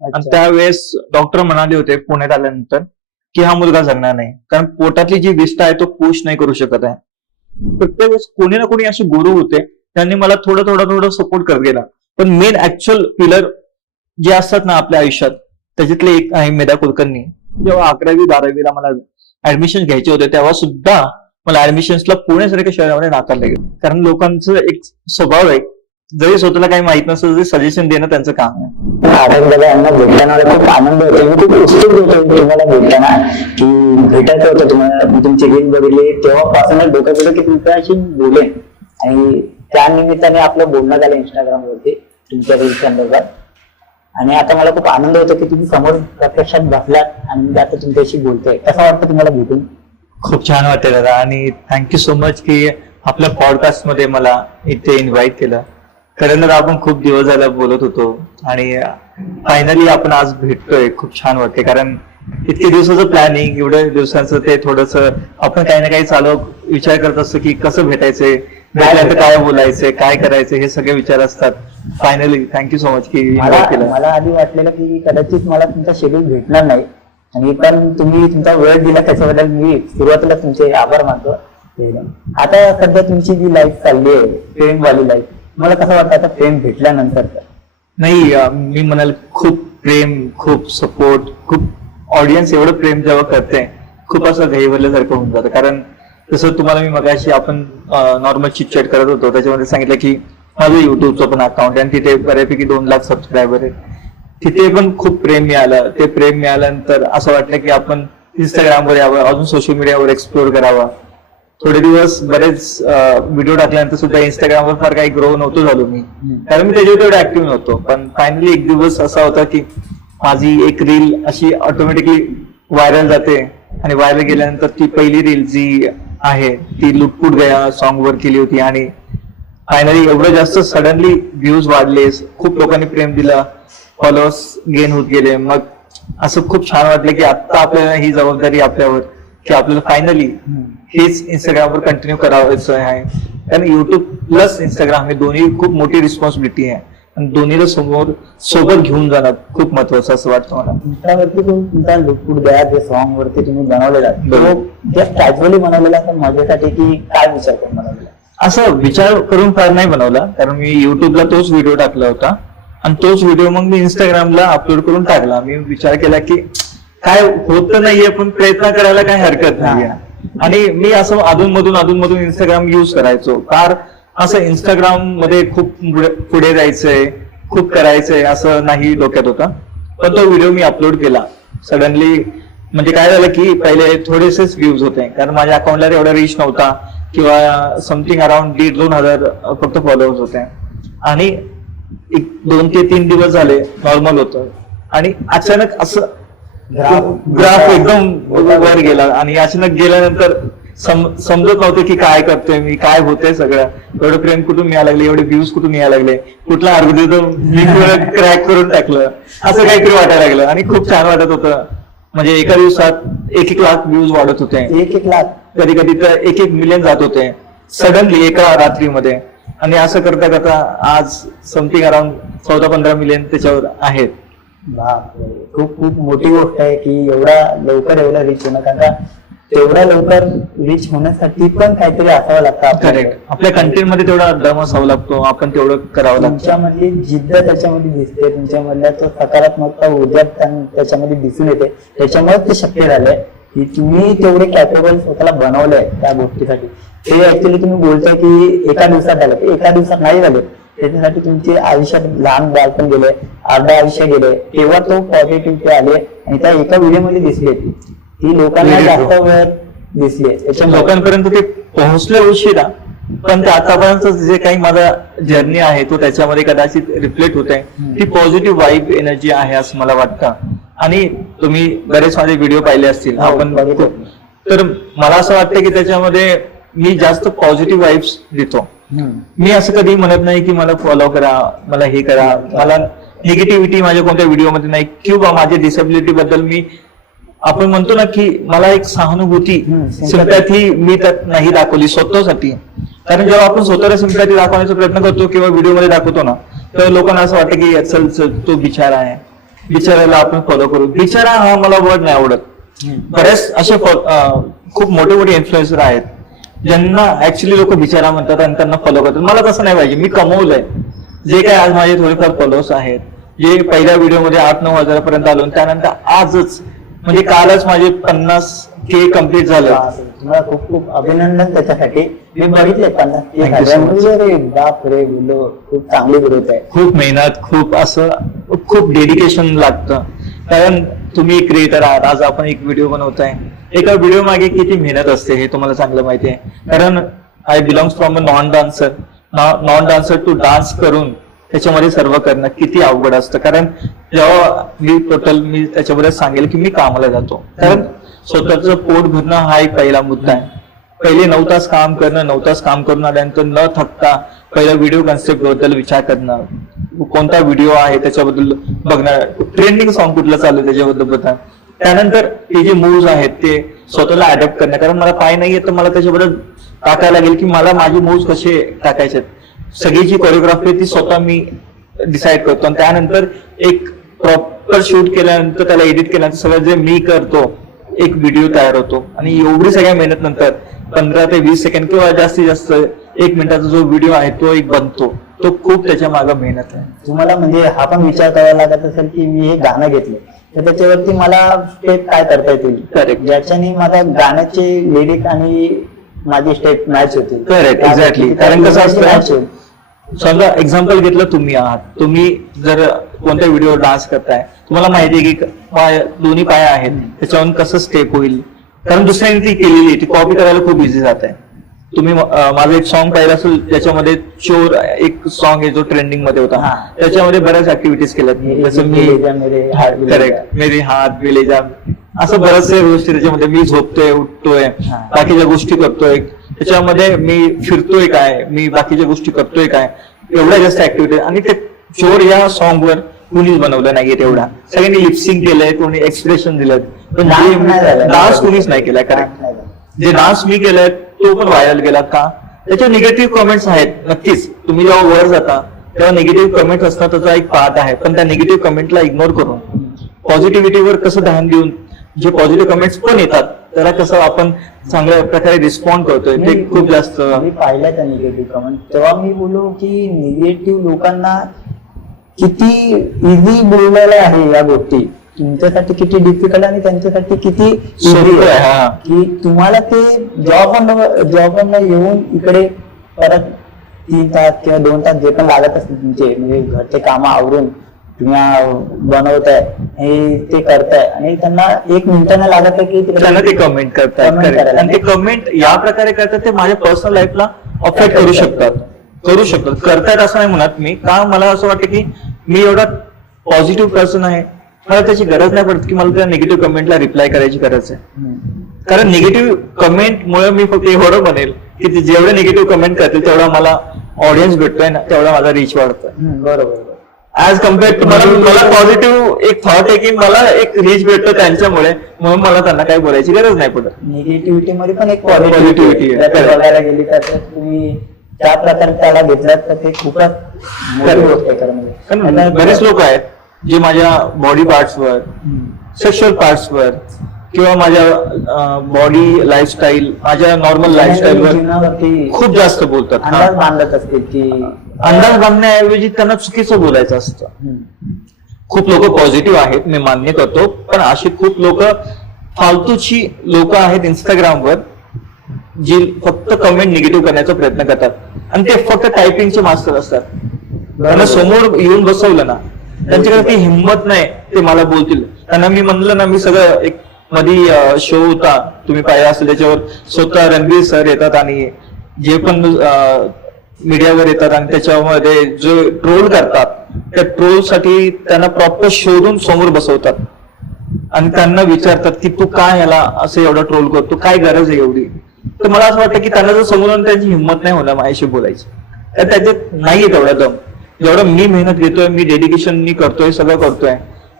आणि त्यावेळेस डॉक्टर म्हणाले होते पुण्यात आल्यानंतर की हा मुलगा जगणार नाही, कारण पोटातली जी विष्ठा आहे तो पुश नाही करू शकत आहे. प्रत्येक वेळेस कोणी ना कोणी असे गुरु होते, त्यांनी मला थोडं सपोर्ट करत गेला. पण मेन ऍक्च्युअल पिलर जे असतात ना आपल्या आयुष्यात, त्याच्यातले एक आहे मेधा कुलकर्णी. जेव्हा 11वी-12वीला मला ऍडमिशन घ्यायचे होते तेव्हा सुद्धा मला ऍडमिशन्सला पुण्यासारख्या शहरामध्ये नाकारले गेले. कारण लोकांचं एक स्वभाव आहे, जरी स्वतःला काही माहित नसेल तरी सजेशन देणं त्यांचं काम आहे. आनंद दादा यांना भेटताना मला खूप आनंद होतो. मी खूप उत्सुक होतो तुम्हाला भेटताना, की भेटायचं होतं तुम्हाला. मी तुमची रील बघितली तेव्हापासूनच डोक्यात होतं की तुमच्याशी बोलेन, आणि त्या निमित्ताने आपलं बोलणं झालं इंस्टाग्रामवरती तुमच्या रील संदर्भात. आणि आता मला खूप आनंद होतो की तुम्ही समोर प्रत्यक्षात बसलात आणि मी आता तुमच्याशी बोलतोय. कसं वाटतं तुम्हाला भेटून? खूप छान वाटते दादा, आणि थँक्यू सो मच की आपल्या पॉडकास्ट मध्ये मला इथे इन्व्हाइट केलं. कारण तर आपण खूप दिवस झाला बोलत होतो आणि फायनली आपण आज भेटतोय. खूप छान वाटते, कारण इतके दिवसाचं प्लॅनिंग, एवढ्या दिवसांचं ते थोडंसं आपण काही ना काही चालू विचार करत असतो की कसं भेटायचंय, भेटल्यानंतर काय बोलायचंय, काय करायचं, हे सगळे विचार असतात. फायनली थँक्यू सो मच की इन्व्हाइट केलं. मला आधी वाटलेलं की कदाचित मला तुमचा शेड्यूल भेटणार नाही, आणि पण तुम्ही तुमचा वेळ दिला त्याच्याबद्दल मी सुरुवातीला तुमचे आभार मानतो. आता सध्या तुमची जी लाईफ चालली आहे, प्रेमवाली लाईफ, मला कसं वाटतं आता प्रेम भेटल्यानंतर? नाही, मी म्हणाल खूप प्रेम, खूप सपोर्ट, खूप ऑडियन्स एवढं प्रेम जेव्हा करते, खूप असं घाईवरल्यासारखं होऊन जातं. कारण तसं तुम्हाला मी मगाशी आपण नॉर्मल चिटचॅट करत होतो, त्याच्यामध्ये सांगितलं की माझं युट्यूबचं पण अकाउंट आहे आणि तिथे बऱ्यापैकी 2 लाख सबस्क्रायबर आहे. तिथे पण खूप प्रेम मिळालं. ते प्रेम मिळाल्यानंतर असं वाटलं की आपण इंस्टाग्रामवर यावं, अजून सोशल मीडियावर एक्सप्लोर करावा. थोडे दिवस बरेच व्हिडिओ टाकल्यानंतर सुद्धा इंस्टाग्रामवर फार काही ग्रो नव्हतो झालो मी, कारण मी त्याच्यावर तेवढं ऍक्टिव्ह नव्हतो. पण फायनली एक दिवस असा होता की माझी एक रील अशी ऑटोमॅटिकली व्हायरल जाते, आणि व्हायरल गेल्यानंतर ती पहिली रील जी आहे ती लुटपुट गया सॉन्ग वर केली होती, आणि फायनली एवढं जास्त सडनली व्ह्यूज वाढले, खूप लोकांनी प्रेम दिलं, फॉलोअर्स गेन होत गेले. मग असं खूप छान वाटलं की आता आपल्याला ही जबाबदारी आपल्यावर की आपल्याला फायनली हेच इंस्टाग्रामवर कंटिन्यू करायचं आहे. कारण युट्यूब प्लस इंस्टाग्राम हे दोन्ही खूप मोठी रिस्पॉन्सिबिलिटी आहे, आणि दोन्हीला सोबत घेऊन जाणं खूप महत्वाचं असं वाटतं मला. इंस्टावरती तुमचा लुटपुट गया जे सॉन्ग वरती तुम्ही बनवलेला, तो जस्ट कॅज्युअली बनवलेला पण माझ्यासाठी, की काय विचार करून बनवलेला? असं विचार करून फार नाही बनवला, कारण मी युट्यूबला तोच व्हिडिओ टाकला होता, आणि तोच व्हिडिओ मग मी इंस्टाग्रामला अपलोड करून टाकला. मी विचार केला की काय होत नाहीये पण प्रयत्न करायला काही हरकत नाहीये. आणि मी असं अधूनमधून इंस्टाग्राम युज करायचो. फार असं इंस्टाग्राम मध्ये खूप पुढे जायचंय, खूप करायचंय असं नाही डोक्यात होतं. पण तो व्हिडिओ मी अपलोड केला सडनली. म्हणजे काय झालं की पहिले थोडेसेच व्ह्यूज होते, कारण माझ्या अकाउंटला एवढा रीच नव्हता, किंवा समथिंग अराउंड 1.5-2 हजार फक्त फॉलोअर्स होते. आणि 2 ते 3 दिवस झाले नॉर्मल होतं, आणि अचानक असं ग्राफ एकदम वर गेला, आणि अचानक गेल्यानंतर समजत नव्हतं की काय करतोय मी, काय होतंय सगळं. एवढं प्रेम कुठून मिळायला लागले, एवढे व्ह्यूज कुठून मिळायला लागले, कुठला अल्गोरिदम मी क्रॅक करून टाकलं, असं काहीतरी वाटायला लागलं. आणि खूप छान वाटत होतं. म्हणजे एका दिवसात 1-1 लाख व्ह्यूज वाढत होते, 1-1 लाख, कधी कधी तर 1-1 मिलियन जात होते सडनली एका रात्रीमध्ये. आणि असं करता करता आज समथिंग अराउंड 14-15 मिलियन त्याच्यावर आहेत. खूप खूप मोठी गोष्ट आहे की एवढा लवकर एवढा रिच होणं. कारण तेवढा लवकर रिच होण्यासाठी पण काहीतरी असावं लागतं. करेक्ट, आपल्या कंटेंट मध्ये तेवढा दम असावा लागतो, आपण तेवढं करावं लागतं. तुमच्यामधली जिद्द त्याच्यामध्ये दिसते, तुमच्यामधल्या तो सकारात्मकता ऊर्जा त्याच्यामध्ये दिसून येते. त्याच्यामुळे ते शक्य झालंय की तुम्ही तेवढे कॅपेबल स्वतःला बनवलंय त्या गोष्टीसाठी. ते ऍक्च्युली तुम्ही बोलताय की एका दिवसात झालं, ते एका दिवसात नाही झाले. त्याच्यासाठी तुमचे आयुष्यात लहान बालपण गेले, अर्ध आयुष्य गेले, तेव्हा तो पॉझिटिव्हिटी आले, आणि त्या एका व्हिडिओमध्ये दिसली ती लोकांना जास्त वेळ दिसली. लोकांपर्यंत ते पोहोचले उशिरा, पण ते आतापर्यंत जे काही माझा जर्नी आहे तो त्याच्यामध्ये कदाचित रिफ्लेक्ट होत आहे. ती पॉझिटिव्ह वाईब एनर्जी आहे असं मला वाटतं. आणि तुम्ही बरेच माझे व्हिडिओ पाहिले असतील आपण, तर मला असं वाटतं की त्याच्यामध्ये मी जास्त पॉझिटिव्ह वाईब्स देतो. मी असं कधी म्हणत नाही की मला फॉलो करा, मला हे करा, मला निगेटिव्हिटी माझ्या कोणत्या व्हिडिओमध्ये नाही, किंवा माझ्या डिसेबिलिटी बद्दल मी, आपण म्हणतो ना की मला एक सहानुभूती, सिम्पॅथी मी त्यात नाही दाखवली स्वतःसाठी. कारण जेव्हा आपण स्वतःला सिम्पॅथी दाखवण्याचा प्रयत्न करतो किंवा व्हिडिओ मध्ये दाखवतो ना, तर लोकांना असं वाटतं की चल तो बिचारा आहे, बिचाराला आपण फॉलो करू. बिचारा हा मला वर्ड नाही आवडत. बरेच असे खूप मोठे मोठे इन्फ्लुएन्सर आहेत ज्यांना ऍक्च्युली लोक बिचारा म्हणतात आणि त्यांना फॉलो करतात. मला तसं नाही पाहिजे. मी कमवलंय. जे काय आज माझे थोडेफार फॉलोअर्स आहेत, जे पहिल्या व्हिडिओमध्ये 8-9 हजारापर्यंत आलो, त्यानंतर आजच म्हणजे कालच माझे 50K कम्प्लीट झालं. तुम्हाला खूप खूप अभिनंदन त्याच्यासाठी. मी बघितले 50K. बाप रे, खूप चांगली ग्रोथ आहे. खूप मेहनत, खूप डेडिकेशन लागतं. कारण तुम्ही क्रिएटर आहात. आज आपण एक व्हिडिओ बनवताय. एका व्हिडिओ मागे किती मेहनत असते हे तुम्हाला चांगलं माहिती आहे. कारण I belongs from a non dancer to dance करून त्याच्यामध्ये सर्व करणं किती अवघड असतं. कारण जेव्हा मी त्याच्याबद्दल सांगेल की मी कामाला जातो, कारण स्वतःचं पोट भरणं हा एक पहिला मुद्दा आहे. पहिले 9 तास काम करणं, 9 तास काम करून आल्यानंतर न थकता पहिला व्हिडिओ कन्सेप्ट बद्दल विचार करणं, कोणता व्हिडिओ आहे त्याच्याबद्दल बघणार, ट्रेंडिंग सॉन्ग कुठलं चालू आहे त्याच्याबद्दल बघणार. त्यानंतर ते जे मूव्ज आहेत ते स्वतःला अडॅप्ट करणं. कारण मला पाय नाहीये तर मला त्याच्याबद्दल टाकायला लागेल की मला माझे मूव्ज कसे टाकायचे. सगळी जी कोरिओग्राफी ती स्वतः मी डिसाईड करतो. आणि त्यानंतर एक प्रॉपर शूट केल्यानंतर त्याला एडिट केल्यानंतर सगळं जे मी करतो एक व्हिडिओ तयार होतो. आणि एवढी सगळ्या मेहनत नंतर 15 ते 20 सेकंड किंवा जास्तीत जास्त 1 मिनिटाचा जो व्हिडिओ आहे तो एक बनतो. तो खूप त्याच्या मागे मेहनत आहे. तुम्हाला म्हणजे हा पण विचार करावा लागत असेल की मी हे गाणं घेतलं तर त्याच्यावरती मला स्टेप काय करता येतील. करेक्ट. ज्याच्याने माझ्या गाण्याचे लिरिक आणि माझी स्टेप मॅच होतील. Correct, exactly. कारण कसं असतं, समजा एक्झाम्पल घेतलं, तुम्ही आहात, तुम्ही जर कोणत्या व्हिडिओ डान्स करताय, तुम्हाला माहिती आहे की दोन्ही पाय आहेत त्याच्यावरून कसं स्टेप होईल. कारण दुसऱ्याने ती केलेली ती कॉपी करायला खूप इझी जात आहे. तुम्ही माझं एक सॉन्ग पाहिलं असेल ज्याच्यामध्ये चोर एक सॉन्ग आहे जो ट्रेंडिंग मध्ये होता, त्याच्यामध्ये बऱ्याच ऍक्टिव्हिटीज केल्यात. जसं मी करेक्ट मेरी हात विलेजा, असं बऱ्याचशा गोष्टी त्याच्यामध्ये. मी झोपतोय, उठतोय, बाकीच्या गोष्टी करतोय, त्याच्यामध्ये मी फिरतोय काय, मी बाकीच्या गोष्टी करतोय काय, एवढ्या जास्त ऍक्टिव्हिटी. आणि ते चोर या सॉन्ग वर कुणीच बनवलं नाहीये तेवढा. सगळ्यांनी लिपसिंग केलंय, कोणी एक्सप्रेशन दिलं, पण डान्स कुणीच नाही केलाय. करेक्ट. जे डान्स मी केलाय तो पण व्हायरल गेला का, त्याच्यावर निगेटिव्ह कमेंट्स आहेत. नक्कीच तुम्ही जेव्हा वर जाता तेव्हा निगेटिव्ह कमेंट्स असतात, त्याचा एक पार्ट आहे. पण त्या निगेटिव्ह कमेंटला इग्नोर करून पॉझिटिव्हिटीवर कसं ध्यान देऊन जे पॉझिटिव्ह कमेंट्स पण येतात त्याला कसं आपण चांगल्या प्रकारे रिस्पॉन्ड करतोय ते खूप जास्त. मी पाहिलं त्या निगेटिव्ह कमेंट तेव्हा मी बोललो की निगेटिव्ह लोकांना किती इझी बोललेलं आहे या गोष्टी, तुमच्यासाठी किती डिफिकल्ट आणि त्यांच्यासाठी किती इझी आहे. की तुम्हाला ते जॉब येऊन इकडे परत 3 तास किंवा 2 तास जे पण लागत असतील तुमचे, म्हणजे घरचे कामं आवरून तुम्ही बनवताय हे ते करताय आणि त्यांना 1 मिनिटाने लागत आहे की त्यांना ते कमेंट करतात. आणि ते कमेंट या प्रकारे करतात ते माझ्या पर्सनल लाईफला अफेक्ट करू शकतात. करतायत असं नाही म्हणत मी. का मला असं वाटतं की मी एवढा पॉझिटिव्ह पर्सन आहे, मला त्याची गरज नाही पडत की मला त्या निगेटिव्ह कमेंटला रिप्लाय करायची गरज आहे. कारण निगेटिव्ह कमेंट मुळे मी फक्त एवढं बनेल की जेवढे निगेटिव्ह कमेंट करतील तेवढा मला ऑडियन्स भेटतोय ना, तेवढा माझा रीच वाढतोय. बरोबर. ऍज कम्पेअर टू मला पॉझिटिव्ह एक थॉट आहे की मला एक रीच भेटतो त्यांच्यामुळे, म्हणून मला त्यांना काही बोलायची गरज नाही पडत. निगेटिव्हिटी मध्ये पण एक पॉझिटिव्हिटी बघायला गेली तर तुम्ही त्या प्रकारे त्याला घेतलात तर ते खूपच मोठी गोष्ट आहे. कारण बरेच लोक आहेत जे माझ्या बॉडी पार्ट्सवर, सेक्शुअल पार्ट्सवर किंवा माझ्या बॉडी लाईफस्टाईल, माझ्या नॉर्मल लाईफस्टाईलवर खूप जास्त बोलतात. अंदाज बांधत असतील की अंदाज बांधण्याऐवजी त्यांना चुकीचं बोलायचं असतं. खूप लोक पॉझिटिव्ह आहेत, मी मान्य करतो, पण अशी खूप लोक फालतूची लोक आहेत इंस्टाग्रामवर जी फक्त कमेंट निगेटिव्ह करण्याचा प्रयत्न करतात आणि ते फक्त टायपिंगचे मास्टर असतात. त्यांना समोर येऊन बसवलं ना, त्यांच्याकडे ती हिंमत नाही ते मला बोलतील. त्यांना मी म्हणलं ना, मी सगळं एक मध्ये शो होता तुम्ही पाहिला असेल त्याच्यावर स्वतः रणबीर सर येतात आणि जे पण मीडियावर येतात आणि त्याच्यामध्ये जो ट्रोल करतात त्या ट्रोल साठी त्यांना प्रॉपर शोधून समोर बसवतात आणि त्यांना विचारतात की तू काय याला असं एवढा ट्रोल करतो, काय गरज आहे एवढी. तर मला असं वाटतं की त्यांना जर समोरून त्यांची हिंमत नाही होणार माझ्याशी बोलायची, तर त्याच्यात नाहीये तेवढा दम. जेवढं मी मेहनत घेतोय, मी डेडिकेशन करतोय, सगळं करतोय,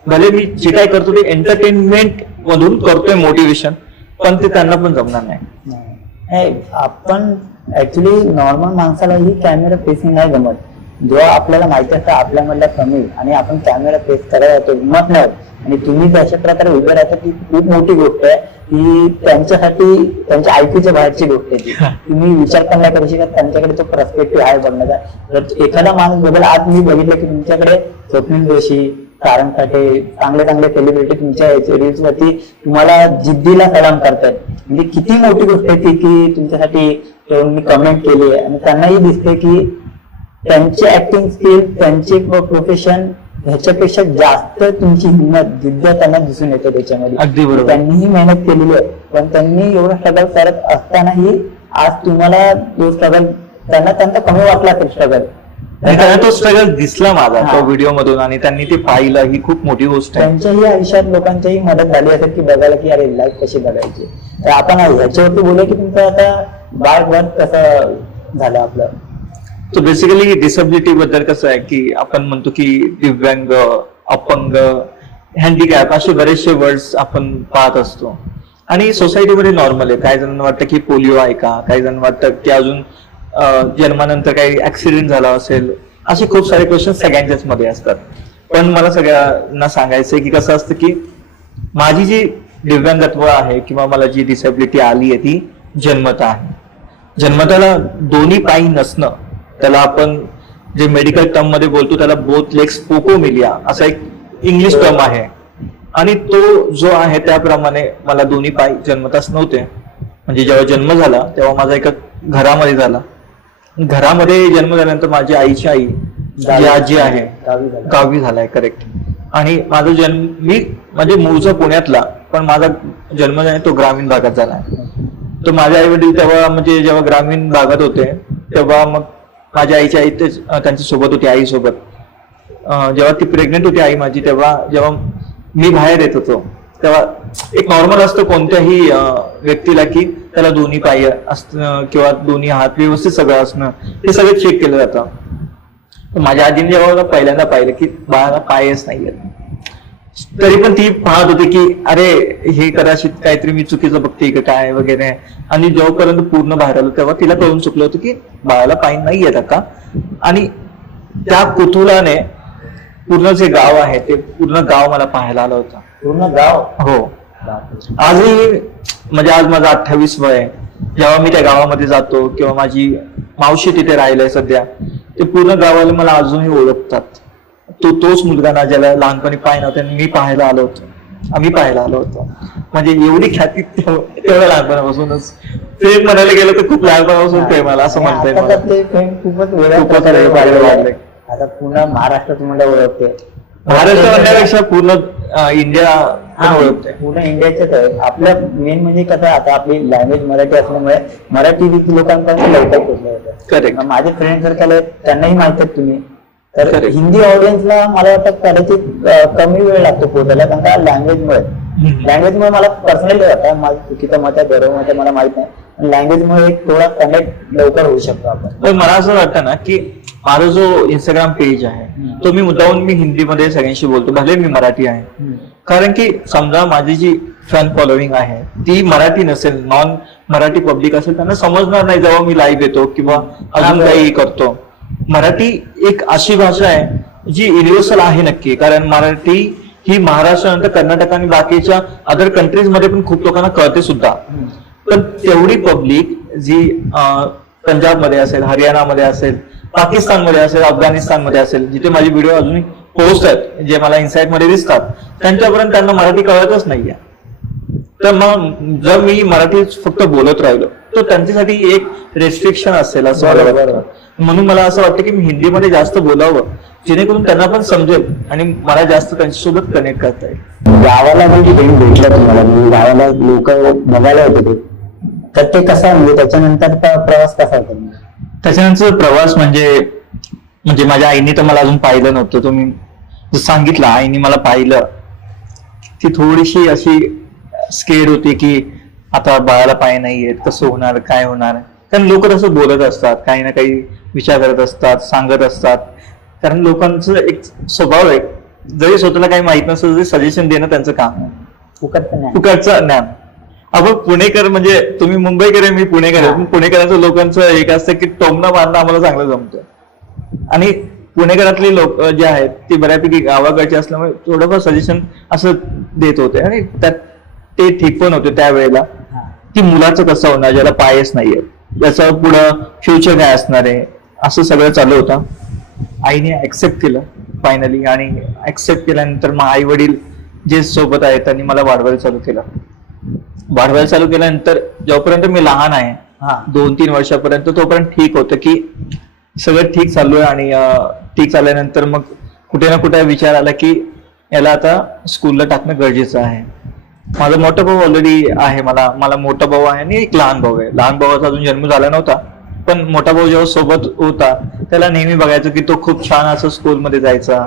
भले मी जे काय करतो ते एंटरटेनमेंट मधून करतोय, मोटिवेशन, पण ते त्यांना पण जमणार नाही. आपण ऍक्च्युली नॉर्मल माणसाला ही कॅमेरा फेसिंग नाही जमत. जेव्हा आपल्याला माहिती असतं आपल्यामधल्या कमी आणि आपण कॅमेरा फेस करायला जातो हिंमत नाही होत आणि तुम्ही अशा प्रकारे उभे राहता ती खूप मोठी गोष्ट आहे. की त्यांच्यासाठी त्यांच्या ऐकूच्या बाहेरची गोष्ट आहे ती. तुम्ही विचार पण नाही करू शकत त्यांच्याकडे तो पर्स्पेक्टिव्ह आहे बघण्याचा. तर एखादा माणूस बघेल, आज मी बघितलं की तुमच्याकडे स्वप्नील जोशी, कारण साठे, चांगले चांगले सेलिब्रिटी तुमच्या रील्स वरती तुम्हाला जिद्दीला सलाम करतायत. म्हणजे किती मोठी गोष्ट आहे ती की तुमच्यासाठी मी कमेंट केली आहे आणि त्यांनाही दिसते की त्यांचे ऍक्टिंग स्किल, त्यांचे प्रोफेशन ह्याच्यापेक्षा जास्त तुमची हिंमत, जिद्द त्यांना दिसून येते त्याच्यामध्ये. अगदी बरोबर. त्यांनीही मेहनत केलेली आहे, पण त्यांनी एवढं स्ट्रगल करत असतानाही आज तुम्हाला तो स्ट्रगल त्यांना कमी वाटला असेल स्ट्रगल. आणि त्यांना तो स्ट्रगल दिसला माझा तो व्हिडिओ मधून आणि त्यांनी ते पाहिलं, ही खूप मोठी गोष्ट आहे. त्यांच्याही आयुष्यात लोकांच्याही मदत झाली असेल की बघायला की अरे लाईफ कशी बघायची. तर आपण ह्याच्यावरती बोलूया की तुमचं आता बाळ कसं झालं आपलं. तो बेसिकली डिसेबिलिटी बद्दल कसं आहे की आपण म्हणतो की दिव्यांग, अपंग, हँडिकॅप असे बरेचसे वर्ड्स आपण पाहत असतो आणि सोसायटीमध्ये नॉर्मल आहे. काही जणांना वाटतं की पोलिओ आहे का, काही जण वाटतं की अजून जन्मानंतर काही ऍक्सिडेंट झाला असेल, असे खूप सारे क्वेश्चन सगळ्यांच्याच मध्ये असतात. पण मला सगळ्यांना सांगायचंय की कसं असतं की माझी जी दिव्यांगत्व आहे किंवा मला जी डिसेबिलिटी आली आहे ती जन्मता आहे. जन्मताला दोन्ही पायी नसणं, त्याला आपण जे मेडिकल टर्म मध्ये बोलतो त्याला बोथ लेग्स पोकोमिलिया असा एक इंग्लिश टर्म आहे आणि तो जो आहे त्याप्रमाणे मला दोन्ही पाय जन्मताच नव्हते. म्हणजे जेव्हा जन्म झाला तेव्हा माझा एका घरामध्ये झाला. घरामध्ये जन्म झाल्यानंतर माझी आईची आई जी आजी आहे गावी झालाय, करेक्ट. आणि माझा जन्म, मी म्हणजे मूळचा पुण्यातला, पण माझा जन्म जो आहे तो ग्रामीण भागात झालाय. तर माझे आई वडील तेव्हा म्हणजे जेव्हा ग्रामीण भागात होते तेव्हा मग माझ्या आईची आई त्यांच्या सोबत होती, आई सोबत. जेव्हा ती प्रेग्नेंट होती आई माझी, तेव्हा जेव्हा मी बाहेर येत होतो तेव्हा एक नॉर्मल असतं कोणत्याही व्यक्तीला की त्याला दोन्ही पाय असणं किंवा दोन्ही हात व्यवस्थित सगळं असणं हे सगळं चेक केलं जातं. माझ्या आजीने जेव्हा मला पहिल्यांदा पाहिलं की बाळाला पायच नाहीये, तरी पण ती पाहत होती की अरे हे कदाचित काहीतरी मी चुकीचं बघते का काय वगैरे. आणि जेव्हापर्यंत पूर्ण बाहेर आलो तेव्हा तिला कळून चुकलं होतं की बाळाला पाय नाही येत का. आणि त्या कुतूहलाने पूर्ण जे गाव आहे ते पूर्ण गाव मला पाहायला आलं होतं. पूर्ण गाव? हो. आजही म्हणजे आज माझं 28 वय आहे. जेव्हा मी त्या गावामध्ये जातो किंवा माझी मावशी तिथे राहिलंय सध्या, ते पूर्ण गावाला मला अजूनही ओळखतात. तोच मुलगा ना ज्याला लहानपणी पाय नव्हते मी पाहायला आलो होतो, आम्ही पाहायला आलो होतो. म्हणजे एवढी ख्याती तेवढ्या लहानपणापासूनच. प्रेम म्हणायला गेलं तर खूप लहानपणापासून प्रेम आला असं म्हणता येईल मला. ते प्रेम खूपच आता पूर्ण महाराष्ट्रात तुम्हाला ओळखते. महाराष्ट्र म्हणण्यापेक्षा पूर्ण इंडिया ओळखते. पूर्ण इंडियाचेच आहे. आपलं मेन म्हणजे कसं, आता आपली लँग्वेज मराठी असल्यामुळे मराठी लोकांपर्यंत लवकर पोहोचलं होतं. करेक्ट. माझे फ्रेंड सर्कल आहेत त्यांनाही माहित आहेत तुम्ही. तर Correct. हिंदी ऑडियन्सला मला वाटतं कदाचित कमी वेळ लागतो पोहोचायला, कारण का लँग्वेजमुळे मला पर्सनली वाटतं, माझं चुकीचं मत आहे बरोबर मत आहे मला माहित नाही, पण लँग्वेजमुळे एक थोडा कनेक्ट लवकर होऊ शकतो आपण. पण मला असं वाटतं ना की माझा जो इंस्टाग्राम पेज आहे तो मी मुद्दाहून मी हिंदीमध्ये सगळ्यांशी बोलतो, भले मी मराठी आहे. कारण की समजा माझी जी फॅन फॉलोईंग आहे ती मराठी नसेल, नॉन मराठी पब्लिक असेल, त्यांना समजणार नाही जेव्हा मी लाईव्ह येतो किंवा अजून काही करतो. मराठी एक अशी भाषा आहे जी युनिव्हर्सल आहे नक्की, कारण मराठी ही महाराष्ट्रानंतर कर्नाटक आणि बाकीच्या अदर कंट्रीज मध्ये पण खूप लोकांना कळते सुद्धा. पण तेवढी पब्लिक जी पंजाबमध्ये असेल, हरियाणामध्ये असेल, पाकिस्तानमध्ये असेल, अफगाणिस्तानमध्ये असेल, जिथे माझे व्हिडिओ अजूनही पोस्ट आहेत जे मला इन्साईट मध्ये दिसतात, त्यांच्यापर्यंत त्यांना मराठी कळतच नाहीये. तर मग जर मी मराठी फक्त बोलत राहिलो तर त्यांच्यासाठी एक रेस्ट्रिक्शन असेल असं मला वाटतं. म्हणून मला असं वाटतं की मी हिंदीमध्ये जास्त बोलावं जेणेकरून त्यांना पण समजेल आणि मला जास्त त्यांच्यासोबत कनेक्ट करता येईल. गावाला म्हणजे भेटलं तुम्हाला, म्हणजे गावाला लोक बघायला होते तर ते कसं, म्हणजे त्याच्यानंतरचा प्रवास कसा होता? त्याच्यानंतर प्रवास म्हणजे माझ्या आईने तर मला अजून पाहिलं नव्हतं. तुम्ही सांगितलं आईने मला पाहिलं, ती थोडीशी अशी स्केड होती की आता बाळाला पाय नाहीयेत, कसं होणार, काय होणार. कारण लोक तसं बोलत असतात, काही ना काही विचार करत असतात, सांगत असतात. कारण लोकांचं एक स्वभाव आहे, जरी स्वतःला काही माहित नसतं तरी सजेशन देणं त्यांचं काम आहे. फुकटचं ज्ञान. आपण पुणेकर, म्हणजे तुम्ही मुंबईकर आहे मी पुणेकर आहे, पुणेकरांचं लोकांचं एक असतं की टोमणं मारणं आम्हाला चांगलं जमतं. आणि पुणेकरातले लोक जे आहेत ते बऱ्यापैकी गावाकडचे असल्यामुळे थोडंफार सजेशन असं देत होते आणि त्यात ते ठीक पण होते त्यावेळेला की मुलाचं कसं होणार ज्याला पायच नाहीये, त्याचं पुढं फ्युचर काय असणार आहे, असं सगळं चालू होतं. आईने ऍक्सेप्ट केलं फायनली, आणि ऍक्सेप्ट केल्यानंतर मग आई वडील जे सोबत आहेत त्यांनी मला वाढवायला चालू केलं. वाढवायला चालू केल्यानंतर जोपर्यंत मी लहान आहे 2-3 वर्षापर्यंत तोपर्यंत ठीक होतं की सगळं ठीक चालू आहे. आणि ठीक चालल्यानंतर मग कुठे ना कुठे विचार आला की याला आता स्कूलला टाकणं गरजेचं आहे. माझा मोठा भाऊ ऑलरेडी आहे, मला मोठा भाऊ आहे आणि एक लहान भाऊ आहे. लहान भावाचा अजून जन्म झाला नव्हता, पण मोठा भाऊ जेव्हा सोबत होता त्याला नेहमी बघायचं की तो खूप छान असं स्कूलमध्ये जायचा,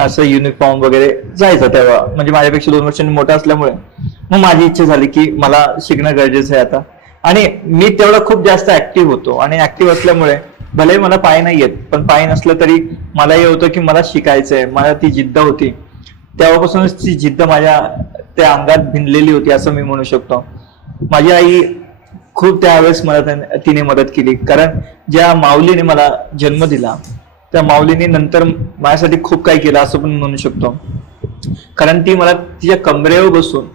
असं युनिफॉर्म वगैरे जायचा तेव्हा, म्हणजे माझ्यापेक्षा 2 वर्षांनी मोठा असल्यामुळे मग माझी इच्छा झाली की मला शिकणं गरजेचं आहे आता. आणि मी तेवढा खूप जास्त ऍक्टिव्ह होतो, आणि ऍक्टिव्ह असल्यामुळे भले मला पाय नाही येत, पण पाय नसलं तरी मला हे होतं की मला शिकायचंय, मला ती जिद्द होती. तेव्हापासूनच ती जिद्द माझ्या त्या अंगात भिनलेली होती असं मी म्हणू शकतो. माझी आई खूप त्यावेळेस मला तिने मदत केली, कारण ज्या माऊलीने मला जन्म दिला त्या माऊलीने नंतर माझ्यासाठी खूप काही केलं असं पण म्हणू शकतो. कारण ती मला तिच्या कमरेवर बसून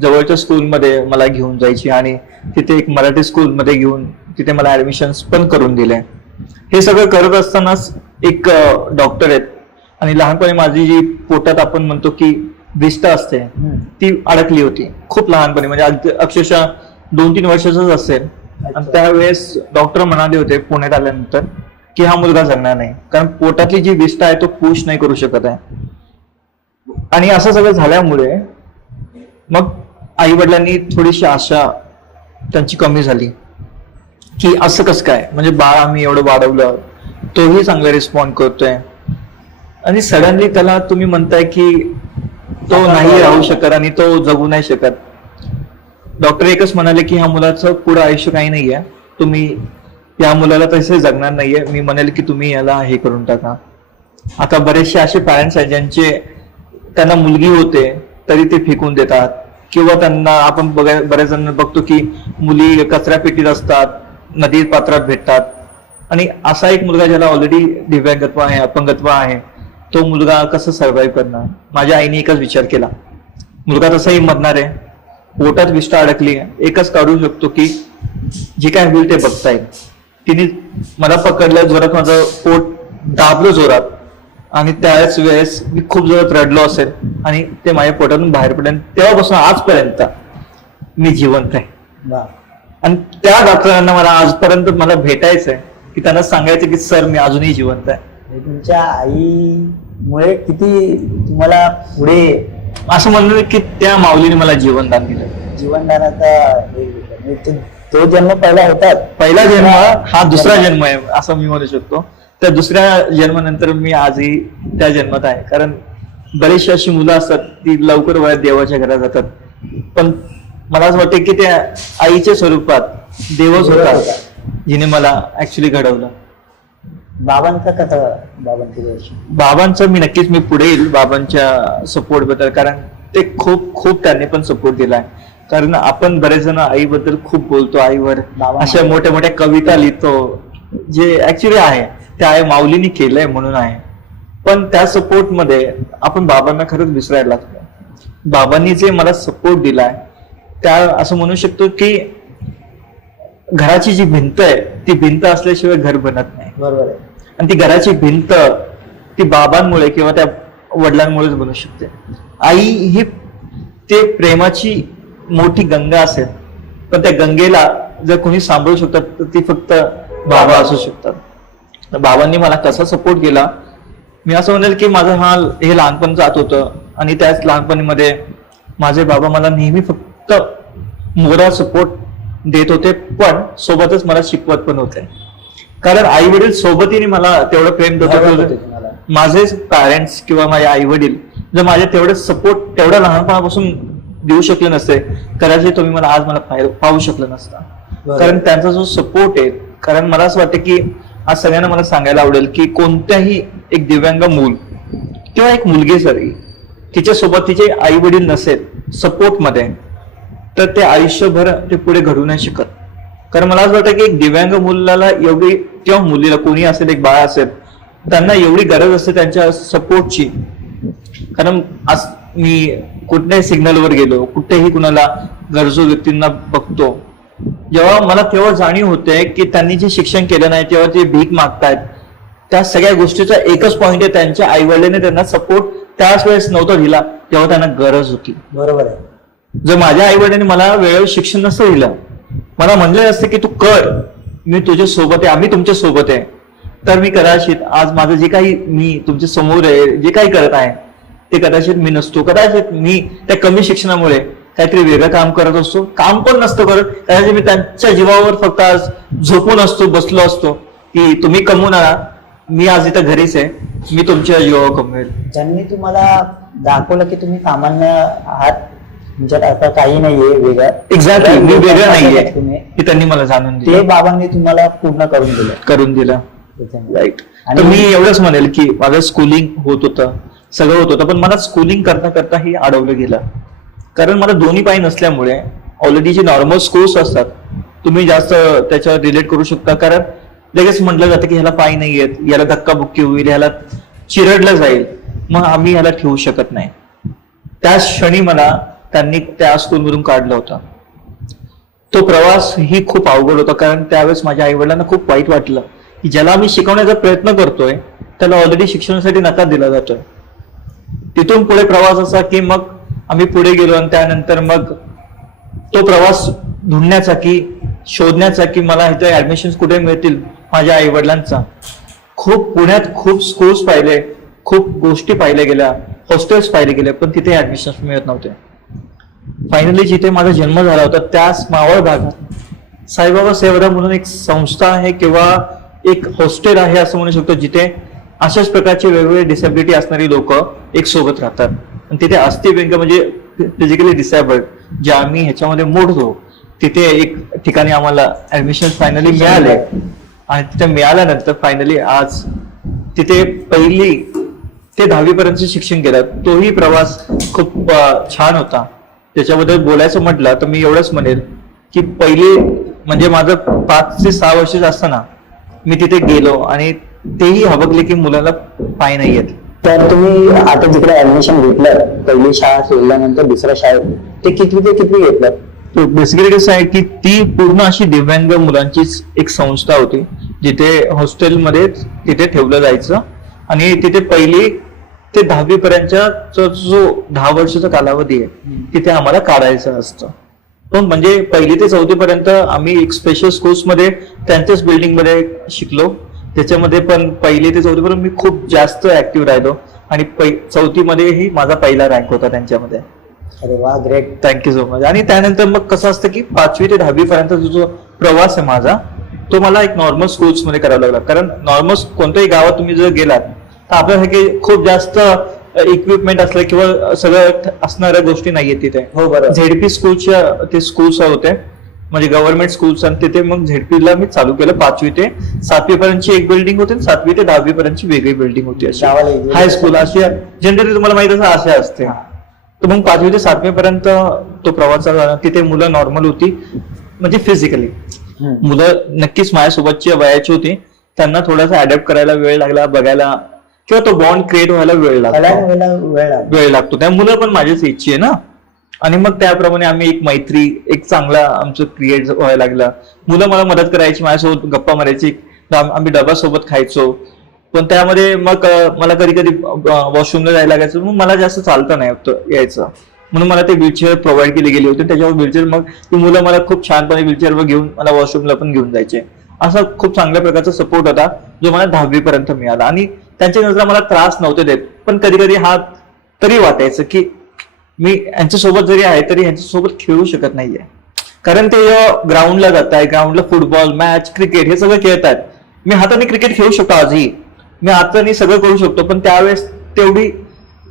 जवळच्या स्कूलमध्ये मला घेऊन जायची, आणि तिथे एक मराठी स्कूलमध्ये घेऊन तिथे मला ऍडमिशन पण करून दिले. हे सगळं करत असतानाच एक डॉक्टर आहेत, आणि लहानपणी माझी जी पोटात आपण म्हणतो की विष्ठा असते ती अडकली होती खूप लहानपणी, म्हणजे अक्षरशः 2-3 वर्षाचाच असेल. आणि त्यावेळेस डॉक्टर म्हणाले होते पुण्यात आल्यानंतर की हा मुलगा जगणार नाही, कारण पोटातली जी विष्ठा आहे तो पुश नाही करू शकत आहे. आणि असं सगळं झाल्यामुळे मग आई वडिलांनी थोडीशी आशा त्यांची कमी झाली की असं कसं काय, म्हणजे बाळ आम्ही एवढं वाढवलं, तोही चांगला रिस्पॉन्ड करतोय, आणि सडनली त्याला तुम्ही म्हणताय की तो नाही राहू शकत आणि तो जगू नाही शकत. डॉक्टर एकच म्हणाले की ह्या मुलाचं पुढं आयुष्य काही नाहीये, तुम्ही या मुलाला तसे जगणार नाहीये, मी म्हणेल की तुम्ही याला हे करून टाका. आता बरेचसे असे पॅरेंट्स आहेत ज्यांचे त्यांना मुलगी होते तरी ते फेकून देतात, किंवा त्यांना आपण बऱ्याच जण बघतो की मुली कचऱ्या पेटीत असतात, नदी पात्रात भेटतात. आणि असा एक मुलगा ज्याला ऑलरेडी दिव्यांगत्व आहे, अपंगत्व आहे, तो मुलगा कसं सर्व्हाइव्ह करणार. माझ्या आईने एकच विचार केला, मुलगा तसाही मरणार आहे, पोटात विष्ठा अडकली आहे, एकच काढू शकतो की जे काय होईल ते बघता येईल. तिने मला पकडलं, जोरात माझं पोट दाबलं जोरात, आणि त्याच वेळेस मी खूप जोरात रडलो असेल, आणि ते माझ्या पोटातून बाहेर पडले. तेव्हापासून आजपर्यंत मी जिवंत आहे. आणि त्या डॉक्टरांना मला आजपर्यंत मला भेटायचंय की त्यांना सांगायचं की सर मी अजूनही जिवंत आहे. तुमच्या आईमुळे किती तुम्हाला पुढे असं म्हणलं की त्या माऊलीने मला जीवनदान दिलं. जीवनदानाचा तो जन्म पहिला होता, पहिला जन्म हा दुसरा जन्म आहे असं मी म्हणू शकतो. त्या दुसऱ्या जन्मानंतर मी आजही त्या जन्मात आहे. कारण बरेचशी अशी मुलं असतात ती लवकर वयात देवाच्या घरात जातात, पण मला असं वाटतं की त्या आईच्या स्वरूपात देवच होता जिने मला ऍक्च्युली घडवलं. बाबांचा कथा, बाबांचं मी नक्कीच मी पुढे येईल बाबांच्या सपोर्ट बद्दल, कारण ते खूप त्यांनी पण सपोर्ट दिलाय. कारण आपण बरेच जण आईबद्दल खूप बोलतो, आईवर अशा मोठ्या मोठ्या कविता लिहितो, जे ऍक्च्युली आहे त्या आई माऊलीने केलंय म्हणून आहे. पण त्या सपोर्ट मध्ये आपण बाबांना खरंच विसरायला लागतो. बाबांनी जे मला सपोर्ट दिलाय त्या असं म्हणू शकतो की घराची जी भिंत आहे ती भिंत असल्याशिवाय घर बनत नाही. बरोबर आहे. आणि ती घराची भिंत ती बाबांमुळे किंवा त्या वडिलांमुळेच बनू शकते. आई ही ते प्रेमाची मोठी गंगा असेल, पण त्या गंगेला जर कोणी सांभाळू शकतात तर ती फक्त बाबा असू शकतात. बाबांनी मला कसा सपोर्ट केला, मी असं म्हणेल की माझं हे लहानपण जात होतं, आणि त्याच लहानपणीमध्ये माझे बाबा मला नेहमी फक्त मोरा सपोर्ट देत होते, पण सोबतच मला शिकवत पण होते. कारण आई वडील सोबतीने मला तेवढं प्रेम देत होते. माझे पॅरेंट्स किंवा माझे आई वडील जर माझे तेवढे सपोर्ट तेवढ्या लहानपणापासून देऊ शकले नसते, कदाचित तुम्ही मला आज मला पाहू शकलं नसता. कारण त्यांचा जो सपोर्ट आहे, कारण मला असं वाटतं की आज सगळ्यांना मला सांगायला आवडेल की कोणत्याही एक दिव्यांग मूल किंवा एक मुलगी जरी तिच्यासोबत तिचे आई वडील नसेल सपोर्ट मध्ये, तर ते आयुष्यभर ते पुढे घडू नाही शकत. कारण मला असं वाटतं की एक दिव्यांग मुलाला एवढी किंवा मुलीला कोणी असेल, एक बाळ असेल, त्यांना एवढी गरज असते त्यांच्या सपोर्टची. कारण आज मी कुठल्याही सिग्नलवर गेलो, कुठेही कुणाला गरजू व्यक्तींना बघतो, जेव्हा मला तेव्हा जाणीव होते की त्यांनी जे शिक्षण केलं नाही तेव्हा ते भीक मागतायत, त्या सगळ्या गोष्टीचा एकच पॉइंट आहे, त्यांच्या आई वडिलांनी त्यांना सपोर्ट त्याच वेळेस नव्हता दिला जेव्हा त्यांना गरज होती. बरोबर आहे. जर माझ्या आई वडिलांनी मला वेळेवर शिक्षण नसतं दिलं, मला म्हणले असते की तू कर, मी तुझ्या सोबत आहे, आम्ही तुमच्या सोबत आहे, तर मी कदाचित आज माझं जे काही मी तुमच्या समोर आहे जे काही करत आहे ते कदाचित मी नसतो. कदाचित मी त्या कमी शिक्षणामुळे काहीतरी वेगळं काम करत असतो, काम पण नसतं करत, कदाचित मी त्यांच्या जीवावर फक्त आज झोपून असतो, बसलो असतो की तुम्ही कमवून आणा, मी आज इथं घरीच आहे, मी तुमच्या जीवावर कमवेल. ज्यांनी तुम्हाला दाखवलं की तुम्ही सामान्य आहात, तुमच्यात असं काही नाहीये वेगळं, एक्झॅक्टली मी वेगळं नाहीये तुम्ही, हे त्यांनी मला जाणून ते दिलं, बाबांनी तुम्हाला पूर्ण करून दिलं. राईट. तर मी एवढंच म्हणेल की माझं स्कूलिंग होत होतं, सगळं होत होतं, पण मला स्कूलिंग करता करता ही अडवलं गेलं. कारण मला दोन्ही पाय नसल्यामुळे ऑलरेडी जे नॉर्मल स्कूल्स असतात तुम्ही जास्त त्याच्यावर रिलेट करू शकता, कारण लगेच म्हटलं जातं की ह्याला पाय नाही येत, याला धक्काबुक्की होईल, ह्याला चिरडलं जाईल, मग आम्ही ह्याला ठेवू शकत नाही. त्याच क्षणी मला त्यांनी त्या स्कूलमधून काढलं होतं. तो प्रवास ही खूप अवघड होता, कारण त्यावेळेस माझ्या आई वडिलांना खूप वाईट वाटलं की ज्याला आम्ही शिकवण्याचा प्रयत्न करतोय त्याला ऑलरेडी शिक्षणासाठी नकार दिला जातोय. तिथून पुढे प्रवास असा की मग आम्ही पुढे गेलो आणि त्यानंतर मग तो प्रवास ढूंढण्याचा की शोधण्याचा की मला इथे ऍडमिशन कुठे मिळतील माझ्या आई वडिलांचा. खूप पुण्यात खूप स्कूल्स पाहिले, खूप गोष्टी पाहिल्या गेल्या, हॉस्टेल्स पाहिले गेले, पण तिथे ऍडमिशन मिळत नव्हते. फायनली जिथे माझा जन्म झाला होता त्याच मावळ भागात साईबाबा सेवाधाम म्हणून एक संस्था आहे किंवा एक हॉस्टेल आहे असं म्हणू शकतो, जिथे अशाच प्रकारचे वेगवेगळे डिसेबिलिटी असणारी लोक एक सोबत राहतात. आणि तिथे अस्थिव्यंग म्हणजे फिजिकली डिसेबल्ड जे आम्ही ह्याच्यामध्ये मोडतो, तिथे एक ठिकाणी आम्हाला ऍडमिशन फायनली मिळाले. आणि तिथे मिळाल्यानंतर फायनली आज तिथे पहिली ते 10वी पर्यंत शिक्षण केलं. तोही प्रवास खूप छान होता. त्याच्याबद्दल बोलायचं म्हटलं तर मी एवढंच म्हणेल की पहिली म्हणजे माझं 5 ते 6 वर्षाचं असताना मी तिथे गेलो आणि तेही हबकले की मुलाला पाय नाही येत. तर तुम्ही आता जिकडे ऍडमिशन घेतलं, पहिली शाळा सोडल्यानंतर दुसऱ्या शाळेत, ते कितवी ते कितवी घेतलं? बेसिकली कसं आहे की ती पूर्ण अशी दिव्यांग मुलांचीच एक संस्था होती, जिथे हॉस्टेलमध्ये तिथे ठेवलं जायचं आणि तिथे पहिली ते 10वी पर्यंतचा जो 10 वर्षाचा कालावधी आहे तिथे आम्हाला काढायचं असतं. पण म्हणजे 1ली ते 4थी पर्यंत आम्ही एक स्पेशल स्कूल्स मध्ये त्यांच्याच बिल्डिंग मध्ये शिकलो. त्याच्यामध्ये पण 1ली ते 4थी पर्यंत मी खूप जास्त ऍक्टिव्ह राहिलो आणि 4थी मध्येही माझा पहिला रँक होता त्यांच्यामध्ये. अरे वा, ग्रेट. Thank you so much. आणि त्यानंतर मग कसं असतं की 5वी ते 10वी पर्यंत जो प्रवास आहे माझा तो मला एक नॉर्मल स्कूल्स मध्ये करावा लागला. कारण नॉर्मल कोणत्याही गावात तुम्ही जर गेलात तर आपल्यासाठी खूप जास्त इक्विपमेंट असलं किंवा सगळं असणाऱ्या गोष्टी नाहीये तिथे. हो बरोबर. झेडपी स्कूलच्या ते स्कूल्स होते म्हणजे गव्हर्नमेंट स्कूल्स, आणि तिथे मग झेडपीला मी चालू केलं. 5वी ते 7वी पर्यंतची एक बिल्डिंग होती, 7वी ते 10वी पर्यंतची वेगळी बिल्डिंग होती. अशी हायस्कूल अशी जनरली तुम्हाला माहित असं अशा असते. तर मग 5वी ते 7वी पर्यंत तो प्रवास झाला. तिथे मुलं नॉर्मल होती म्हणजे फिजिकली मुलं नक्कीच माझ्यासोबतची वयाची होती. त्यांना थोडासा अडॅप्ट करायला वेळ लागला, बघायला किंवा तो बॉन्ड क्रिएट व्हायला वेळ लागतो. त्या मुलं पण माझ्याच इच्छी आहे ना. आणि मग त्याप्रमाणे आम्ही एक मैत्री एक चांगला आमचं क्रिएट व्हायला लागला. मुलं मला मदत करायची, माझ्यासोबत गप्पा मारायची, आम्ही डबा सोबत खायचो. पण त्यामध्ये मग मला कधी कधी वॉशरूमला जायला लागायचं, मग मला जास्त चालता नाही यायचं, म्हणून मला ते व्हीलचेअर प्रोव्हाइड केली गेली होती. त्याच्यावर व्हीलचेअर मग ती मुलं मला खूप छानपणे व्हीलचेअरवर घेऊन मला वॉशरूमला पण घेऊन जायचे. असा खूप चांगल्या प्रकारचा सपोर्ट होता जो मला 10वी पर्यंत मिळाला. आणि त्यांच्या नजरा मला त्रास नव्हते देत, पण कधी कधी हा तरी वाटायचं की मी यांच्यासोबत जरी आहे तरी यांच्यासोबत खेळू शकत नाहीये. कारण ते ग्राउंडला जात आहे, ग्राउंडला फुटबॉल मॅच क्रिकेट हे सगळं खेळतात. मी हाताने क्रिकेट खेळू शकतो, आजही मी हाताने सगळं करू शकतो, पण त्यावेळेस तेवढी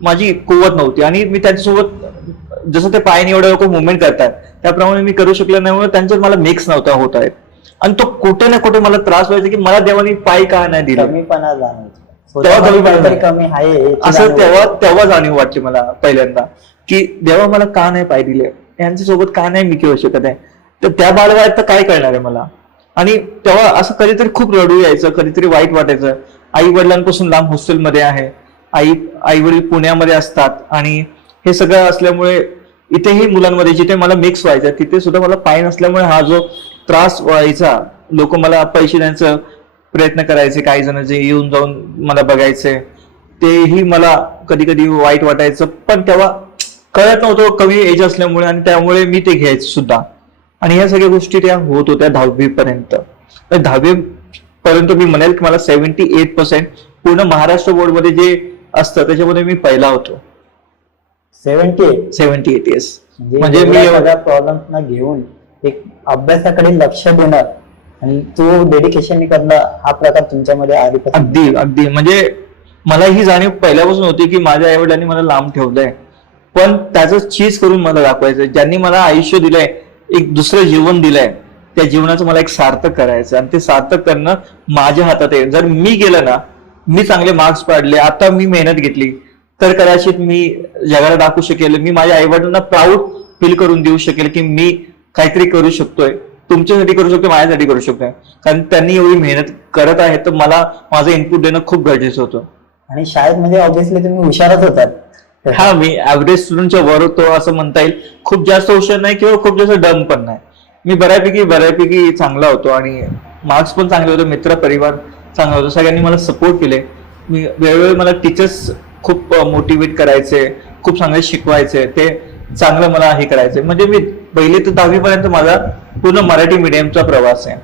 माझी कुवत नव्हती. आणि मी त्यांच्यासोबत जसं ते पायाने एवढे लोक मुवमेंट करतात त्याप्रमाणे मी करू शकलो नाही, त्यांच्यात मला मिक्स नव्हता होत आहेत. आणि तो कुठे ना कुठे मला त्रास व्हायचा की मला देवानी पाय का नाही दिला, कमीपणा जाणवतो कमी आहे असं तेव्हा जाणीव वाटली मला पहिल्यांदा की देवा मला का नाही पाय दिले, यांच्यासोबत का नाही मी खेळू शकत आहे. तर त्या बालवयात तर काय कळणार आहे मला. आणि तेव्हा असं कधीतरी खूप रडू यायचं, कधीतरी वाईट वाटायचं आई वडिलांपासून लांब हॉस्टेलमध्ये आहे. आई वडील पुण्यामध्ये असतात आणि हे सगळं असल्यामुळे इथेही मुलांमध्ये जिथे मला मिक्स व्हायचं तिथे सुद्धा मला पाय नसल्यामुळे हा जो त्रास व्हायचा, लोक मला पैसे द्यायचं प्रयत्न करायचे, काही जण जे येऊन जाऊन मला बघायचे, तेही मला कधी कधी वाईट वाटायचं. पण तेव्हा कळत नव्हतं, कमी एज असल्यामुळे, आणि त्यामुळे मी ते घ्यायचं सुद्धा. आणि ह्या सगळ्या गोष्टी त्या होत होत्या 10वी पर्यंत. 10वी पर्यंत मी म्हणेल की मला 78% पूर्ण महाराष्ट्र बोर्डमध्ये जे असतं त्याच्यामध्ये मी पहिला होतो. 78 येस. म्हणजे मी सगळ्या प्रॉब्लेम्सना घेऊन एक अभ्यासाकडे लक्ष देणं आणि तो डेडिकेशन करणं हा प्रकार तुमच्यामध्ये आधीपासून. अगदी म्हणजे मला ही जाणीव पहिल्यापासून होती की माझ्या आईवडिलांनी मला लांब ठेवलंय, पण त्याचं चीज करून मला दाखवायचं. ज्यांनी मला आयुष्य दिलंय, एक दुसरं जीवन दिलंय, त्या जीवनाचं मला एक सार्थक करायचं आणि ते सार्थक करणं माझ्या हातात आहे. जर मी गेलं ना, मी चांगले मार्क्स पाडले, आता मी मेहनत घेतली, तर कदाचित मी जगाला दाखवू शकेल, मी माझ्या आईवडिलांना प्राऊड फील करून देऊ शकेल की मी काहीतरी करू शकतोय, तुमच्यासाठी करू शकतो, माझ्यासाठी करू शकतोय. कारण त्यांनी एवढी मेहनत करत आहे तर मला माझं इनपुट देणं खूप गरजेचं होतं. आणि शाळेत म्हणजे ऑब्व्हियसली तुम्ही हुशारच होतात. हा, मी ऍव्हरेज स्टुडंटच्या वर होतो असं म्हणता येईल. खूप जास्त हुशार नाही किंवा खूप जास्त डम पण नाही. मी बऱ्यापैकी चांगला होतो आणि मार्क्स पण चांगले होते, मित्र परिवार चांगला होता, सगळ्यांनी मला सपोर्ट केले. मी वेळोवेळी मला टीचर्स खूप मोटिवेट करायचे, खूप चांगले शिकवायचे, ते चांगलं मला हे करायचे. म्हणजे मी 1ली ते 10वी पर्यंत माझा पूर्ण मराठी मीडियमचा प्रवास आहे.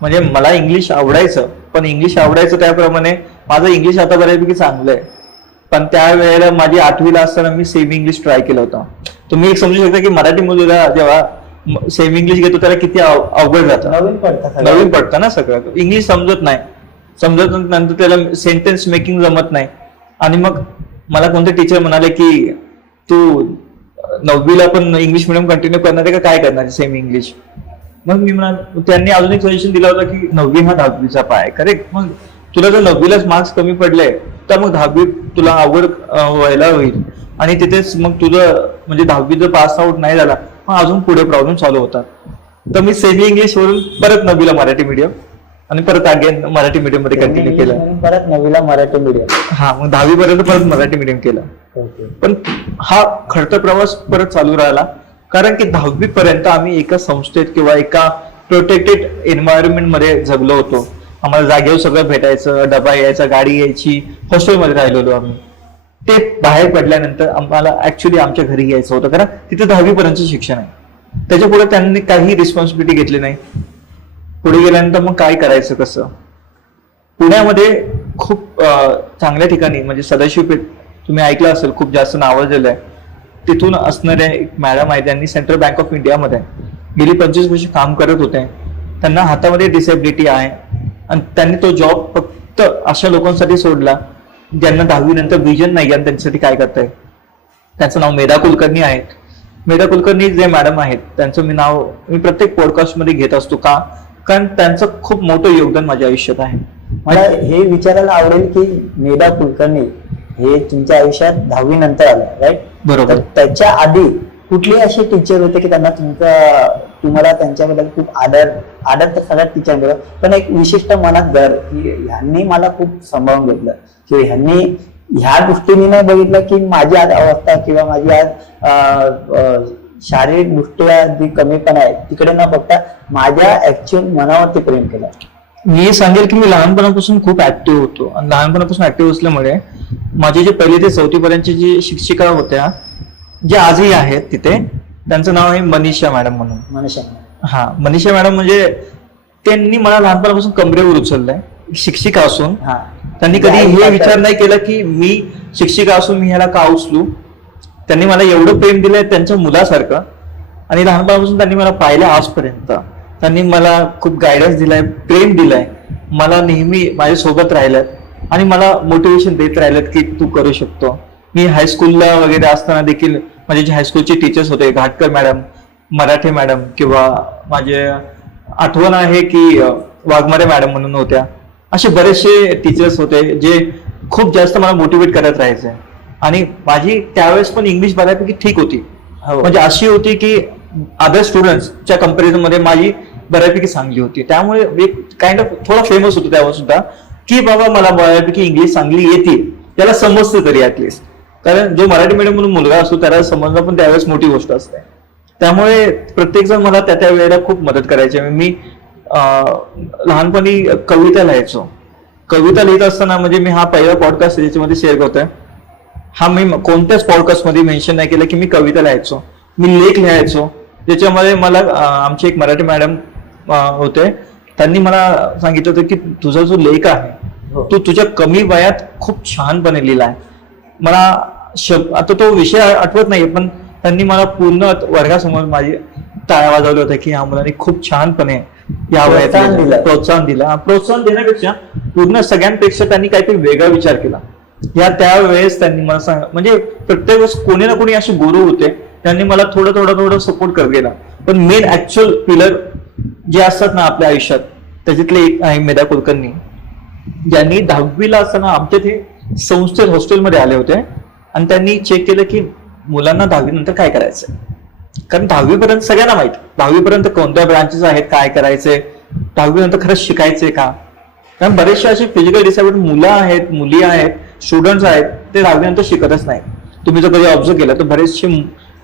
म्हणजे मला इंग्लिश आवडायचं, पण इंग्लिश आवडायचं त्याप्रमाणे माझं इंग्लिश आता बऱ्यापैकी चांगलं आहे. पण त्यावेळेला माझी 8वीला असताना मी सेमी इंग्लिश ट्राय केलं होतं. तुम्ही एक समजू शकता की मराठी मुलीला जेव्हा सेमी इंग्लिश घेतो त्याला किती अवघड जातं, नवीन पडतं ना सगळं. इंग्लिश समजत नंतर त्याला सेंटेन्स मेकिंग जमत नाही. आणि मग मला कोणते टीचर म्हणाले की तू 9वीला पण इंग्लिश मिडियम कंटिन्यू करणार आहे का काय करणार आहे सेमी इंग्लिश. मग मी त्यांनी अजून एक सजेशन दिलं होतं की 9वी हा 10वीचा पाय, करेक्ट. मग तुला जर 9वीलाच मार्क्स कमी पडले तर मग 10वी तुला अवघड व्हायला होईल, आणि तिथेच मग तुझं म्हणजे 10वी जर पास आउट नाही झाला मग अजून पुढे प्रॉब्लेम चालू होतात. तर मी सेमी इंग्लिश वरून परत 9वीला मराठी मीडियम आणि परत अगेन मराठी मीडियम मध्ये कंटिन्यू केलं. परत 9वीला मराठी मीडियम. हा, मग 10वी पर्यंत परत मराठी मीडियम केलं. पण हा खडतर प्रवास परत चालू राहिला, कारण की 10वी पर्यंत आम्ही एका संस्थेत किंवा एका प्रोटेक्टेड एन्व्हायरमेंट मध्ये जगलो होतो. आम्हाला जागेवर सगळं भेटायचं, डबा यायचा, गाडी यायची, हॉस्टेलमध्ये राहिलेलो आम्ही. ते बाहेर पडल्यानंतर आम्हाला ऍक्च्युली आमच्या घरी यायचं होतं, कारण तिथे 10वी पर्यंतचं शिक्षण आहे. त्याच्या पुढे त्यांनी काही रिस्पॉन्सिबिलिटी घेतली नाही. पुढे गेल्यानंतर मग काय करायचं कसं. पुण्यामध्ये खूप चांगल्या ठिकाणी म्हणजे सदाशिवपेठ तुम्ही ऐकलं असेल, खूप जास्त नावाजलेलं आहे. तिथून असणाऱ्या एक मॅडम आहे, त्यांनी सेंट्रल बँक ऑफ इंडियामध्ये गेली 25 वर्ष काम करत होते. त्यांना हातामध्ये डिसेबिलिटी आहे आणि त्यांनी तो जॉब फक्त अशा लोकांसाठी सोडला ज्यांना 10वी नंतर विजन नाही आणि त्यांच्यासाठी काय करताय. त्यांचं नाव मेधा कुलकर्णी आहेत. मेधा कुलकर्णी जे मॅडम आहेत त्यांचं मी प्रत्येक पॉडकास्टमध्ये घेत असतो. का? कारण त्यांचं खूप मोठं योगदान माझ्या आयुष्यात आहे. मला हे विचारायला आवडेल की मेधा कुलकर्णी हे तुमच्या आयुष्यात 10वी नंतर आलं, राईट? बरोबर. त्याच्या आधी कुठले असे टीचर होते की त्यांना तुम्हाला त्यांच्याबद्दल खूप आदर तर सगळ्या टीचरांबरोबर, पण एक विशिष्ट मनात घर की ह्यांनी मला खूप सांभाळून घेतलं, की ह्यांनी ह्या दृष्टीने नाही बघितलं की माझी आज अवस्था किंवा माझी आज शारीरिक दृष्ट्या जी कमीपणा आहे तिकडे न बघता माझ्या ऍक्च्युअल मनावरती प्रेम केलं. मी सांगेल की मी लहानपणापासून खूप ऍक्टिव्ह होतो आणि लहानपणापासून ऍक्टिव्ह असल्यामुळे माझी जे 1ली ते 4थी पर्यंतची जी शिक्षिका होत्या, ज्या आजही आहेत तिथे, त्यांचं नाव आहे मनीषा मॅडम म्हणून. मनीषा मॅडम म्हणजे त्यांनी मला लहानपणापासून कमरेवर उचललंय शिक्षिका असून. त्यांनी कधी हे विचार नाही केला की मी शिक्षिका असून मी ह्याला का उचलू. त्यांनी मला एवढं प्रेम दिलंय त्यांच्या मुलासारखं, आणि लहानपणापासून त्यांनी मला पाहिलं आजपर्यंत. त्यांनी मला खूप गायडन्स दिलाय, प्रेम दिलाय, मला नेहमी माझ्यासोबत राहिल्यात आणि मला मोटिवेशन देत राहिलेत की तू करू शकतो. मी हायस्कूलला वगैरे असताना देखील माझे जे हायस्कूलचे टीचर्स होते, घाटकर मॅडम, मराठे मॅडम, किंवा माझे आठवण आहे की वाघमारे मॅडम म्हणून होत्या, असे बरेचसे टीचर्स होते जे खूप जास्त मला मोटिवेट करत राहायचे. आणि माझी त्यावेळेस पण इंग्लिश बऱ्यापैकी ठीक होती, म्हणजे अशी होती की अदर स्टुडंट्सच्या कंपॅरिझन मध्ये माझी बऱ्यापैकी चांगली होती. त्यामुळे एक काइंड ऑफ थोडा फेमस होतो तेव्हा सुद्धा की बाबा मला बऱ्यापैकी इंग्लिश चांगली येते, त्याला समजतं तरी ऍटलिस्ट. कारण जो मराठी मीडियम म्हणून मुलगा असतो त्याला समजणं पण त्यावेळेस मोठी गोष्ट असते. त्यामुळे प्रत्येक जण मला त्या वेळेला खूप मदत करायचे. मी लहानपणी कविता लिहायचो. कविता लिहित असताना म्हणजे मी हा पहिला पॉडकास्ट ज्याच्यामध्ये शेअर करतोय, हा मी कोणत्याच पॉडकास्टमध्ये मेन्शन नाही केलं की मी कविता लिहायचो, मी लेख लिहायचो. ज्याच्यामध्ये मला आमचे एक मराठी मॅडम होते, त्यांनी मला सांगितलं होतं की तुझा जो लेख आहे तो तुझ्या कमी वयात खूप छानपणे लिहिलाय. मला आता तो विषय आठवत नाही, पण त्यांनी मला पूर्ण वर्गासमोर माझी टाळ्या वाजवल्या होत्या की ह्या मुलांनी खूप छानपणे या वयात प्रोत्साहन दिलं. प्रोत्साहन देण्यापेक्षा पूर्ण सगळ्यांपेक्षा त्यांनी काहीतरी वेगळा विचार केला. त्यावेळेस त्यांनी मला म्हणजे प्रत्येक वेळेस कोणी ना कोणी असे गुरु होते, त्यांनी मला थोडं सपोर्ट करत गेला. पण मेन ऍक्च्युअल पिलर जे असतात ना आपल्या आयुष्यात, त्याच्यातले एक आहे मेधा कुलकर्णी, ज्यांनी 10वीला असताना आमच्या ते संस्थेत हॉस्टेलमध्ये आले होते आणि त्यांनी चेक केलं की मुलांना 10वी नंतर काय करायचंय. कारण 10वी पर्यंत सगळ्यांना माहित, 10वी पर्यंत कोणत्या ब्रांचेस आहेत, काय करायचंय, 10वी नंतर खरंच शिकायचंय का. कारण बरेचसे असे फिजिकल डिसेबल्ड मुलं आहेत, मुली आहेत, स्टुडंट्स आहेत, ते 10वी नंतर शिकतच नाही. तुम्ही जर कधी ऑब्झर्व केलं तर बरेचसे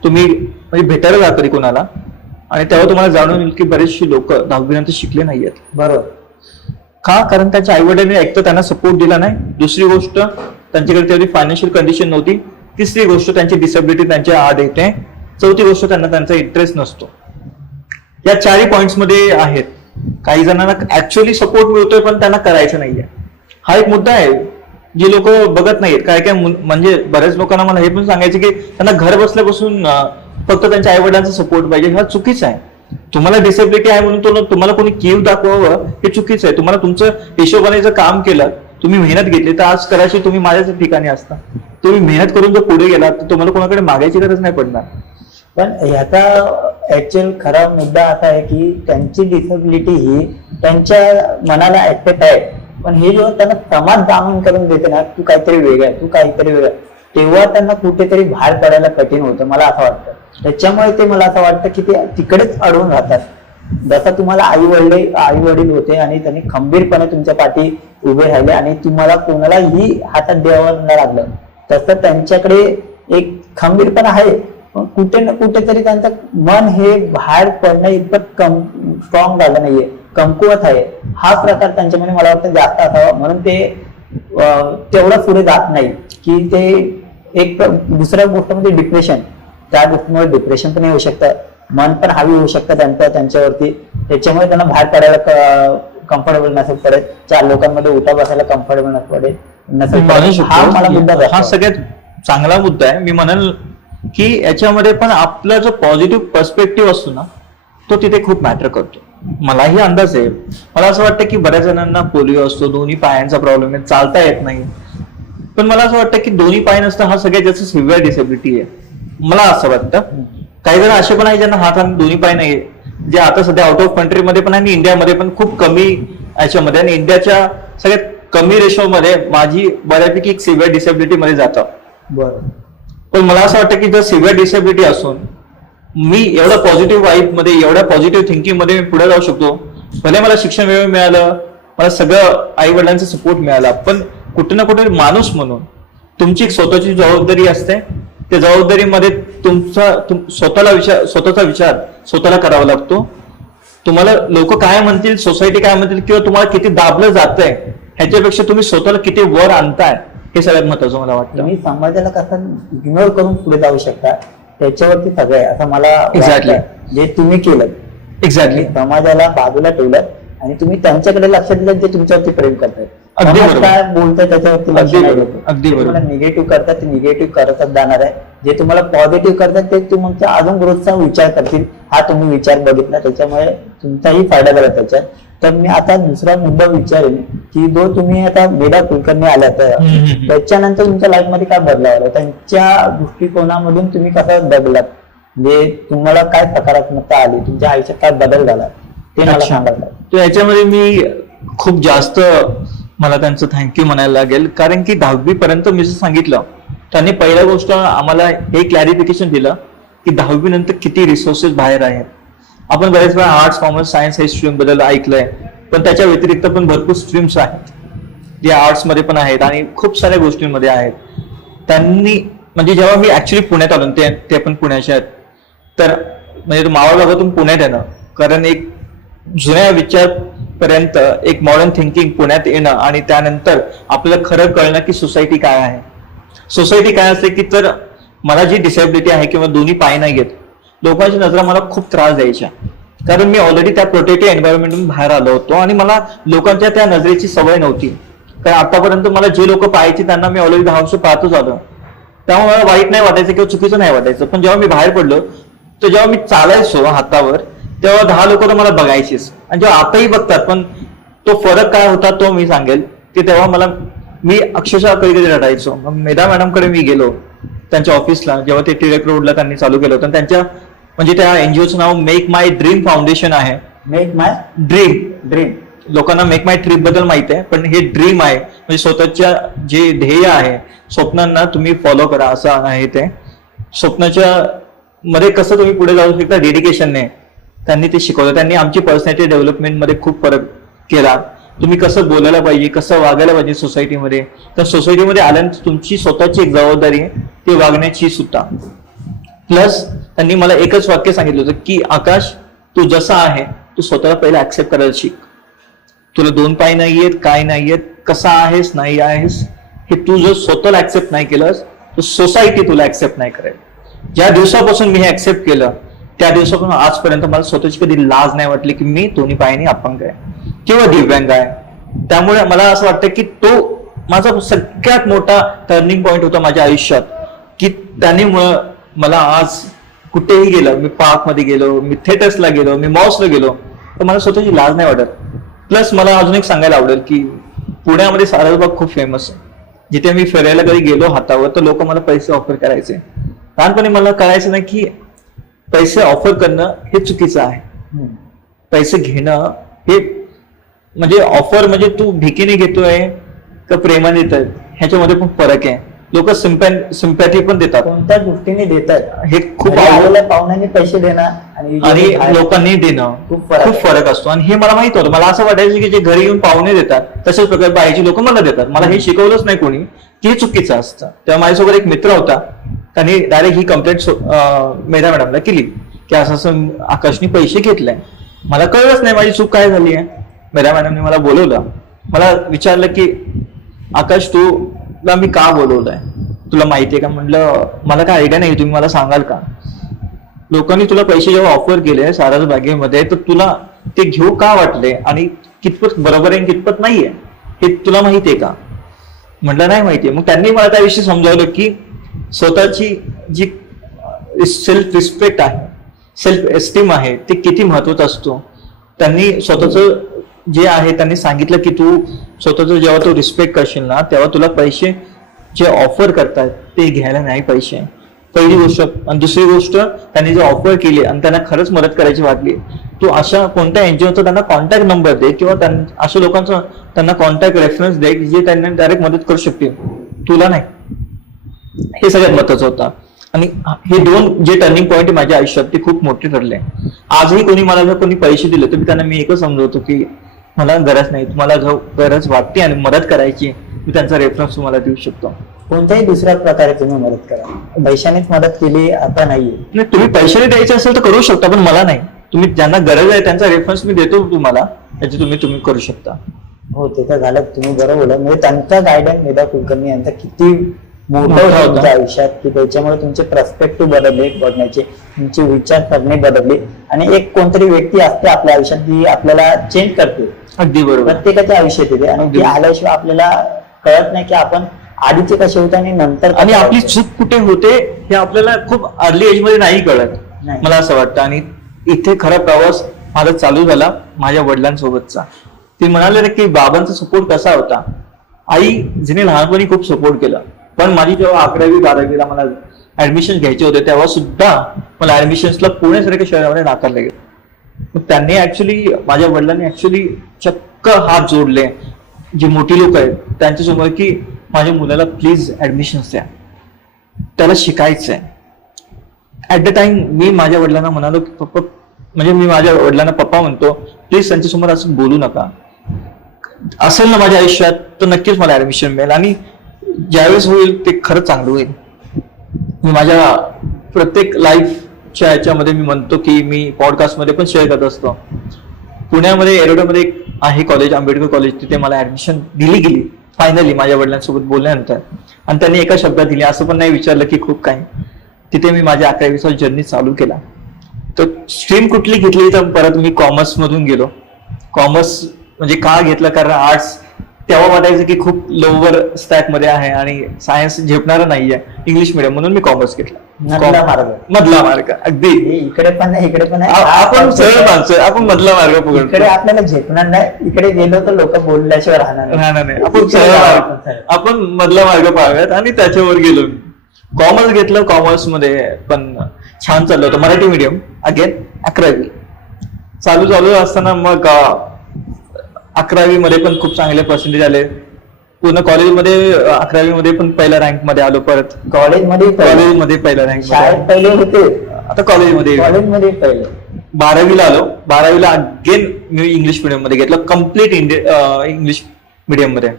तुम्ही म्हणजे भेटायला जा कधी कोणाला आणि तेव्हा तुम्हाला जाणून येईल की बरेचशी लोक 10वी नंतर शिकले नाहीयेत. बरोबर. का? कारण त्यांच्या आईवडिलांनी एक तर त्यांना सपोर्ट दिला नाही, दुसरी गोष्ट त्यांच्याकडे तेवढी फायनान्शियल कंडिशन नव्हती, तिसरी गोष्ट त्यांची डिसेबिलिटी त्यांच्या आड येते, चौथी गोष्ट त्यांना त्यांचा इंटरेस्ट नसतो. या 4 पॉइंट्स मध्ये आहेत. काही जणांना ऍक्च्युअली सपोर्ट मिळतोय पण त्यांना करायचं नाहीये. हा एक मुद्दा आहे जे लोक बघत नाहीत. काय काय म्हणजे बऱ्याच लोकांना मला हे पण सांगायचं की त्यांना घर बसल्यापासून फक्त त्यांच्या आई वडिलांचा सपोर्ट पाहिजे. हा चुकीचा आहे. तुम्हाला डिसेबिलिटी आहे म्हणून तुम्हाला कोणी कीव दाखवावं हे चुकीचं आहे. तुम्हाला तुमचं हिशोबाने जर काम केलं, तुम्ही मेहनत घेतली, तर आज कदाचित तुम्ही माझ्याच ठिकाणी असता. तुम्ही मेहनत करून जर पुढे गेलात तर तुम्हाला कोणाकडे मागायची गरज नाही पडणार. पण ह्याचा ऍक्च्युअल खरा मुद्दा असा आहे की त्यांची डिसेबिलिटी ही त्यांच्या मनाला ऍक्सेप्ट आहे, पण हे जेव्हा त्यांना समाज जाणून करून देते ना, तू काहीतरी वेगळं आहे, तू काहीतरी वेगळं, तेव्हा त्यांना कुठेतरी बाहेर पडायला कठीण होतं, मला असं वाटतं. त्याच्यामुळे ते मला असं वाटतं की ते तिकडेच अडवून राहतात. जसं तुम्हाला आई वडील होते आणि त्यांनी खंबीरपणे तुमच्या पाठी उभे राहिले आणि तुम्हाला कोणालाही हातात द्यावं न लागलं, तसं त्यांच्याकडे एक खंबीरपणा आहे, पण कुठे ना कुठेतरी त्यांचं मन हे बाहेर पडणं इतकं स्ट्रॉंग झालं नाहीये, कमकुवत आहे. हा प्रकार त्यांच्यामध्ये मला वाटतं जास्त असावा, म्हणून ते तेवढं पुढे जात नाही की ते एक दुसऱ्या गोष्ट म्हणजे डिप्रेशन, त्या गोष्टीमुळे डिप्रेशन पण येऊ शकतं, मन पण हावी होऊ शकतं त्यांच्यावरती. त्याच्यामुळे त्यांना बाहेर पडायला कम्फर्टेबल नसेल पडेल, 4 लोकांमध्ये उठा बसायला कम्फर्टेबल नसेल पडेल. हा मला मुद्दा, हा सगळ्यात चांगला मुद्दा आहे. मी म्हणाल की याच्यामध्ये पण आपला जो पॉझिटिव्ह पर्स्पेक्टिव्ह असतो ना, तो तिथे खूप मॅटर करतो. मलाही अंदाज आहे. मला असं वाटतं की बऱ्याच जणांना पोलिओ असतो, दोन्ही पायांचा प्रॉब्लेम आहे, चालता येत नाही. पण मला असं वाटतं की दोन्ही पाय नसतं हा सगळ्यात जास्त सिव्हिअर डिसेबिलिटी आहे, मला असं वाटतं. काही जण असे पण आहे ज्यांना हात आणि दोन्ही पाय नाही, जे आता सध्या आउट ऑफ कंट्रीमध्ये पण आणि इंडियामध्ये पण खूप कमी याच्यामध्ये, आणि इंडियाच्या सगळ्यात कमी रेशोमध्ये माझी बऱ्यापैकी एक सिव्हिअर डिसेबिलिटी मध्ये जातं. बरोबर. पण मला असं वाटतं की जर सिव्हिअर डिसेबिलिटी असून मी एवढं पॉझिटिव्ह वाईब मध्ये, एवढ्या पॉझिटिव्ह थिंकिंग मध्ये मी पुढे जाऊ शकतो. भले मला शिक्षण वेळ मिळालं, मला सगळं आई वडिलांचा सपोर्ट मिळाला, पण कुठे ना कुठे माणूस म्हणून तुमची एक स्वतःची जबाबदारी असते. त्या जबाबदारीमध्ये स्वतःचा विचार स्वतःला करावा लागतो. तुम्हाला लोक काय म्हणतील, सोसायटी काय म्हणतील, किंवा तुम्हाला किती दाबलं जातंय ह्याच्यापेक्षा तुम्ही स्वतःला किती वर आणताय हे सगळ्यात महत्वाचं मला वाटतं. तुम्ही समाजाला कसं इग्नोर करून पुढे जाऊ शकता त्याच्यावरती सगळं आहे असं मला एक्झॅक्टली. जे तुम्ही केलं, एक्झॅक्टली, समाजाला बाजूला ठेवलं आणि तुम्ही त्यांच्याकडे लक्ष दिलं जे तुमच्यावरती प्रेम करतायत. अगदी बरोबर. काय बोलताय त्याच्यावरती लक्ष नाही देत. अगदी बरोबर. तुम्हाला निगेटिव्ह करतात ते निगेटिव्ह करतच जाणार आहे, जे तुम्हाला पॉझिटिव्ह करतात ते तुमच्या अजून ग्रोथचा विचार करतील. हा तुम्ही विचार बघितला त्याच्यामुळे तुमचाही फायदा झाला त्याच्यात. तर मी आता दुसरा मुद्दा विचारेन की जो तुम्ही आता मेधा कुलकर्णी आल्या त्याच्यानंतर तुमच्या लाईफ मध्ये काय बदलाव आला, त्यांच्या दृष्टिकोनामधून तुम्ही कसं बदलात, म्हणजे तुम्हाला काय सकारात्मकता आली, तुमच्या आयुष्यात काय बदल झाला ते मला सांगायला. तर याच्यामध्ये मी खूप जास्त मला त्यांचं थँक्यू म्हणायला लागेल. कारण की 10वी पर्यंत मी जर सांगितलं, त्यांनी पहिल्या गोष्ट आम्हाला हे क्लॅरिफिकेशन दिलं की 10वी नंतर किती रिसोर्सेस बाहेर आहेत. आपण बरेच वेळा आर्ट्स, कॉमर्स, सायन्स हे स्ट्रीम बद्दल ऐकलंय, पण त्याच्या व्यतिरिक्त पण भरपूर स्ट्रीम्स आहेत जे आर्ट्समध्ये पण आहेत आणि खूप साऱ्या गोष्टींमध्ये आहेत. त्यांनी म्हणजे जेव्हा मी ऍक्च्युली पुण्यात आलो, ते पण पुण्याचे आहेत, तर म्हणजे मावळ भागातून पुण्यात येणं, कारण एक जुन्या विचारपर्यंत एक मॉडर्न थिंकिंग पुण्यात येणं आणि त्यानंतर आपल्याला खरं कळणं की सोसायटी काय आहे. सोसायटी काय असते की, तर मला जी डिसेबिलिटी आहे किंवा दोन्ही पाय नाही आहेत, लोकांची नजरा मला खूप त्रास द्यायच्या, कारण मी ऑलरेडी त्या प्रोटेक्टिव्ह एन्व्हायरमेंटमधून बाहेर आलो होतो आणि मला लोकांच्या त्या नजरेची सवय नव्हती. कारण आतापर्यंत मला जे लोक पाहायची त्यांना मी ऑलरेडी 10 वर्ष पाहतच आलो, त्यामुळे मला वाईट नाही वाटायचं किंवा चुकीचं नाही वाटायचं. पण जेव्हा मी बाहेर पडलो, तर जेव्हा मी चालायचो हातावर, तेव्हा 10 लोक तर मला बघायचीच, आणि जेव्हा आताही बघतात, पण तो फरक काय होता तो मी सांगेल की तेव्हा मी अक्षरशः कधी कधी रडायचो. मग मेधा मॅडमकडे मी गेलो त्यांच्या ऑफिसला, जेव्हा ते टिळक रोडला त्यांनी चालू केलं होतं. त्यांच्या म्हणजे त्या एनजीओचं नाव मेक माय ड्रीम फाउंडेशन आहे. मेक माय ड्रीम लोकांना मेक माय ट्रिप बद्दल माहिती आहे, पण हे ड्रीम आहे, म्हणजे स्वतःच्या जे ध्येय आहे, स्वप्नांना तुम्ही फॉलो करा असं आहे. ते स्वप्नाच्या मध्ये कसं तुम्ही पुढे जाऊ शकता डेडिकेशनने, त्यांनी ते शिकवलं. त्यांनी आमची पर्सनॅलिटी डेव्हलपमेंट मध्ये खूप फरक केला. तुम्ही कसं बोलायला पाहिजे, कसं वागायला पाहिजे सोसायटीमध्ये, तर सोसायटीमध्ये आल्यानंतर तुमची स्वतःची एक जबाबदारी आहे ती वागण्याची सुद्धा. प्लस त्यांनी मला एकच वाक्य सांगितलं होतं की, आकाश तू जसा आहे तू स्वतःला पहिला ऍक्सेप्ट करायला शिक. तुला 2 पाय नाहीयेत, काय नाहीयेत, कसा आहेस नाही आहेस, हे तू जर स्वतःला ऍक्सेप्ट नाही केलंस तर सोसायटी तुला ऍक्सेप्ट नाही करेल. ज्या दिवसापासून मी हे ऍक्सेप्ट केलं, त्या दिवसापासून आजपर्यंत मला स्वतःची कधी लाज नाही वाटली की मी दोन्ही पायाने अपंग आहे किंवा दिव्यांग आहे. त्यामुळे मला असं वाटतं की तो माझा सगळ्यात मोठा टर्निंग पॉईंट होता माझ्या आयुष्यात, की त्याने मला आज कुठेही गेलं, मी पार्कमध्ये गेलो, मी थिएटर्सला गेलो, मी मॉल्सला गेलो, तर मला स्वतःची लाज नाही वाटत. प्लस मला अजून एक सांगायला आवडेल की पुण्यामध्ये सारसबाग खूप फेमस आहे. जिथे मी फिरायला कधी गेलो हातावर, तर लोक मला पैसे ऑफर करायचे. लहानपणी मला कळायचं नाही की पैसे ऑफर करणं हे चुकीचं आहे. पैसे घेणं हे म्हणजे ऑफर म्हणजे तू भिकीने घेतोय का प्रेमाने देतोय, ह्याच्यामध्ये खूप फरक आहे. लोक सिम्पॅथी पण देतात, कोणत्या गोष्टीने देतात हे खूप आलेल्या पाहुण्याने पैसे देणं आणि लोकांनी देणं खूप फरक असतो. आणि हे मला माहित होतं. मला असं वाटायचं की जे घरी येऊन पाहुणे देतात, तशाच प्रकारे बाहेरची लोक मला देतात. मला हे शिकवलंच नाही कोणी की हे चुकीचं असतं. तेव्हा माझ्यासोबत एक मित्र होता, त्यांनी डायरेक्ट ही कंप्लेंट मेधा मॅडमला केली की असं असं आकाशने पैसे घेतले. मला कळलंच नाही माझी चूक काय झाली आहे. मेधा मॅडमने मला बोलवलं, मला विचारलं की आकाश तुला मी का बोलवलंय, तुला माहितीये का. म्हटलं मला काय आयडिया नाही, तुम्ही मला सांगाल का. लोकांनी तुला पैसे जेव्हा ऑफर केले सारस बागेमध्ये, तर तुला ते घेऊ का वाटले आणि कितपत बरोबर आहे कितपत नाहीये हे तुला माहितीये का. म्हटलं नाही माहितीये. मग त्यांनी मला त्याविषयी समजावलं की स्वतःची जी सेल्फ रिस्पेक्ट आहे, सेल्फ एस्टीम आहे, ते किती महत्वाचं असतो. त्यांनी स्वतःचं जे आहे त्यांनी सांगितलं की तू स्वतःचं जेव्हा तू रिस्पेक्ट करशील ना, तेव्हा तुला पैसे जे ऑफर करतात ते घ्यायला नाही पैसे, पहिली गोष्ट. आणि दुसरी गोष्ट, त्यांनी जे ऑफर केली आणि त्यांना खरंच मदत करायची वाटली, तू अशा कोणत्या एनजीओचा त्यांना कॉन्टॅक्ट नंबर दे किंवा अशा लोकांचा त्यांना कॉन्टॅक्ट रेफरन्स दे जे त्यांना डायरेक्ट मदत करू शकतील, तुला नाही. हे सगळ्यात महत्वाचं होतं. आणि हे 2 जे टर्निंग पॉईंट माझ्या आयुष्यात ते खूप मोठे ठरले. आजही कोणी मला जर कोणी पैसे दिले तर मी त्यांना एकच समजवतो की मला गरज नाही, तुम्हाला जो गरज वाटते आणि मदत करायची, मी त्यांचा रेफरन्स तुम्हाला देऊ शकतो. कोणत्याही दुसऱ्या प्रकारे तुम्ही मदत करा, पैशानेच मदत केली आता नाहीये. तुम्ही पैशाने द्यायचे असेल तर करू शकता, पण मला नाही. तुम्ही ज्यांना गरज आहे त्यांचा रेफरन्स मी देतो तुम्हाला, त्याची तुम्ही करू शकता. हो, ते तर झालं, तुम्ही बरोबर बोला. म्हणजे त्यांचा गायडन्स मेधा कुलकर्णी यांचा किती मोठा होता तुमच्या आयुष्यात, की त्याच्यामुळे तुमचे पर्स्पेक्टिव्ह बदलले बघण्याचे, तुमचे विचार करणे बदलले. आणि एक कोणतरी व्यक्ती असते आपल्या आयुष्यात जी आपल्याला चेंज करते. अगदी बरोबर. प्रत्येकाच्या आयुष्यात येते आणि ती आल्याशिवाय आपल्याला कळत नाही की आपण आधीचे कसे होते आणि नंतर आणि आपली चूक कुठे होते हे आपल्याला खूप अर्ली एज मध्ये नाही कळत, मला असं वाटतं. आणि इथे खरा प्रवास माझा चालू झाला माझ्या वडिलांसोबतचा. ते म्हणाले की बाबांचा सपोर्ट कसा होता. आई जिने लहानपणी खूप सपोर्ट केला, पण माझी जेव्हा 11वी 12वीला मला ऍडमिशन घ्यायचे होते तेव्हा सुद्धा मला ऍडमिशन्सला पुण्यासारख्या शहरामध्ये नाकारले गेले. मग त्यांनी ऍक्च्युली, माझ्या वडिलांनी ऍक्च्युली चक्क हात जोडले जी मोठी लोक आहेत त्यांच्यासमोर की माझ्या मुलाला प्लीज ऍडमिशन्स द्या, त्याला शिकायचंय. ऍट द टाइम मी माझ्या वडिलांना म्हणालो की पप्पा, म्हणजे मी माझ्या वडिलांना पप्पा म्हणतो, प्लीज त्यांच्यासमोर असं बोलू नका. असेल ना माझ्या आयुष्यात तर नक्कीच मला ऍडमिशन मिळेल, आणि ज्यावेळेस होईल ते खरंच चांगलं होईल. मी माझ्या प्रत्येक लाईफच्या याच्यामध्ये मी म्हणतो की मी पॉडकास्टमध्ये पण शेअर करत असतो. पुण्यामध्ये एरोड्यामध्ये एक आहे कॉलेज, आंबेडकर कॉलेज, तिथे मला ऍडमिशन दिली गेली फायनली माझ्या वडिलांसोबत बोलल्यानंतर. आणि त्यांनी एका शब्दात दिली, असं पण नाही विचारलं की खूप काही. तिथे मी माझ्या 11वीचा जर्नी चालू केला. तर स्ट्रीम कुठली घेतली तर परत मी कॉमर्स मधून गेलो. कॉमर्स म्हणजे का घेतलं, कारण आर्ट्स तेव्हा वाटायचं की खूप लोअर स्टॅक मध्ये आहे आणि सायन्स झेपणारं नाहीये, इंग्लिश मिडियम, म्हणून मी कॉमर्स घेतला. मधला मार्ग अगदी. इकडे पण नाही, इकडे पण नाही. आपण सरळ माणसं, आपण मधला मार्ग पकडतो. इकडे आपल्याला झेपणार नाही, इकडे गेलो तर लोक बोलल्याशिवाय राहणार नाही. आपण सरळ मार्ग, आपण मधला मार्ग पाळूयात आणि त्याच्यावर गेलो. कॉमर्स घेतलं. कॉमर्स मध्ये पण छान चाललं होतं, मराठी मीडियम. अगेन 11वी चालू असताना मग 11वी मध्ये पण खूप चांगले पर्सेंटेज आले. पूर्ण कॉलेजमध्ये 11वी मध्ये पण पहिल्या रँक मध्ये आलो. परत कॉलेजमध्ये पहिल्या रँक, शाळेत पहिले होते, आता कॉलेजमध्ये पहिले. 12वीला आलो. 12वीला अगेन मी इंग्लिश मिडियम मध्ये घेतलं, कम्प्लीट इंग्लिश मिडियम मध्ये.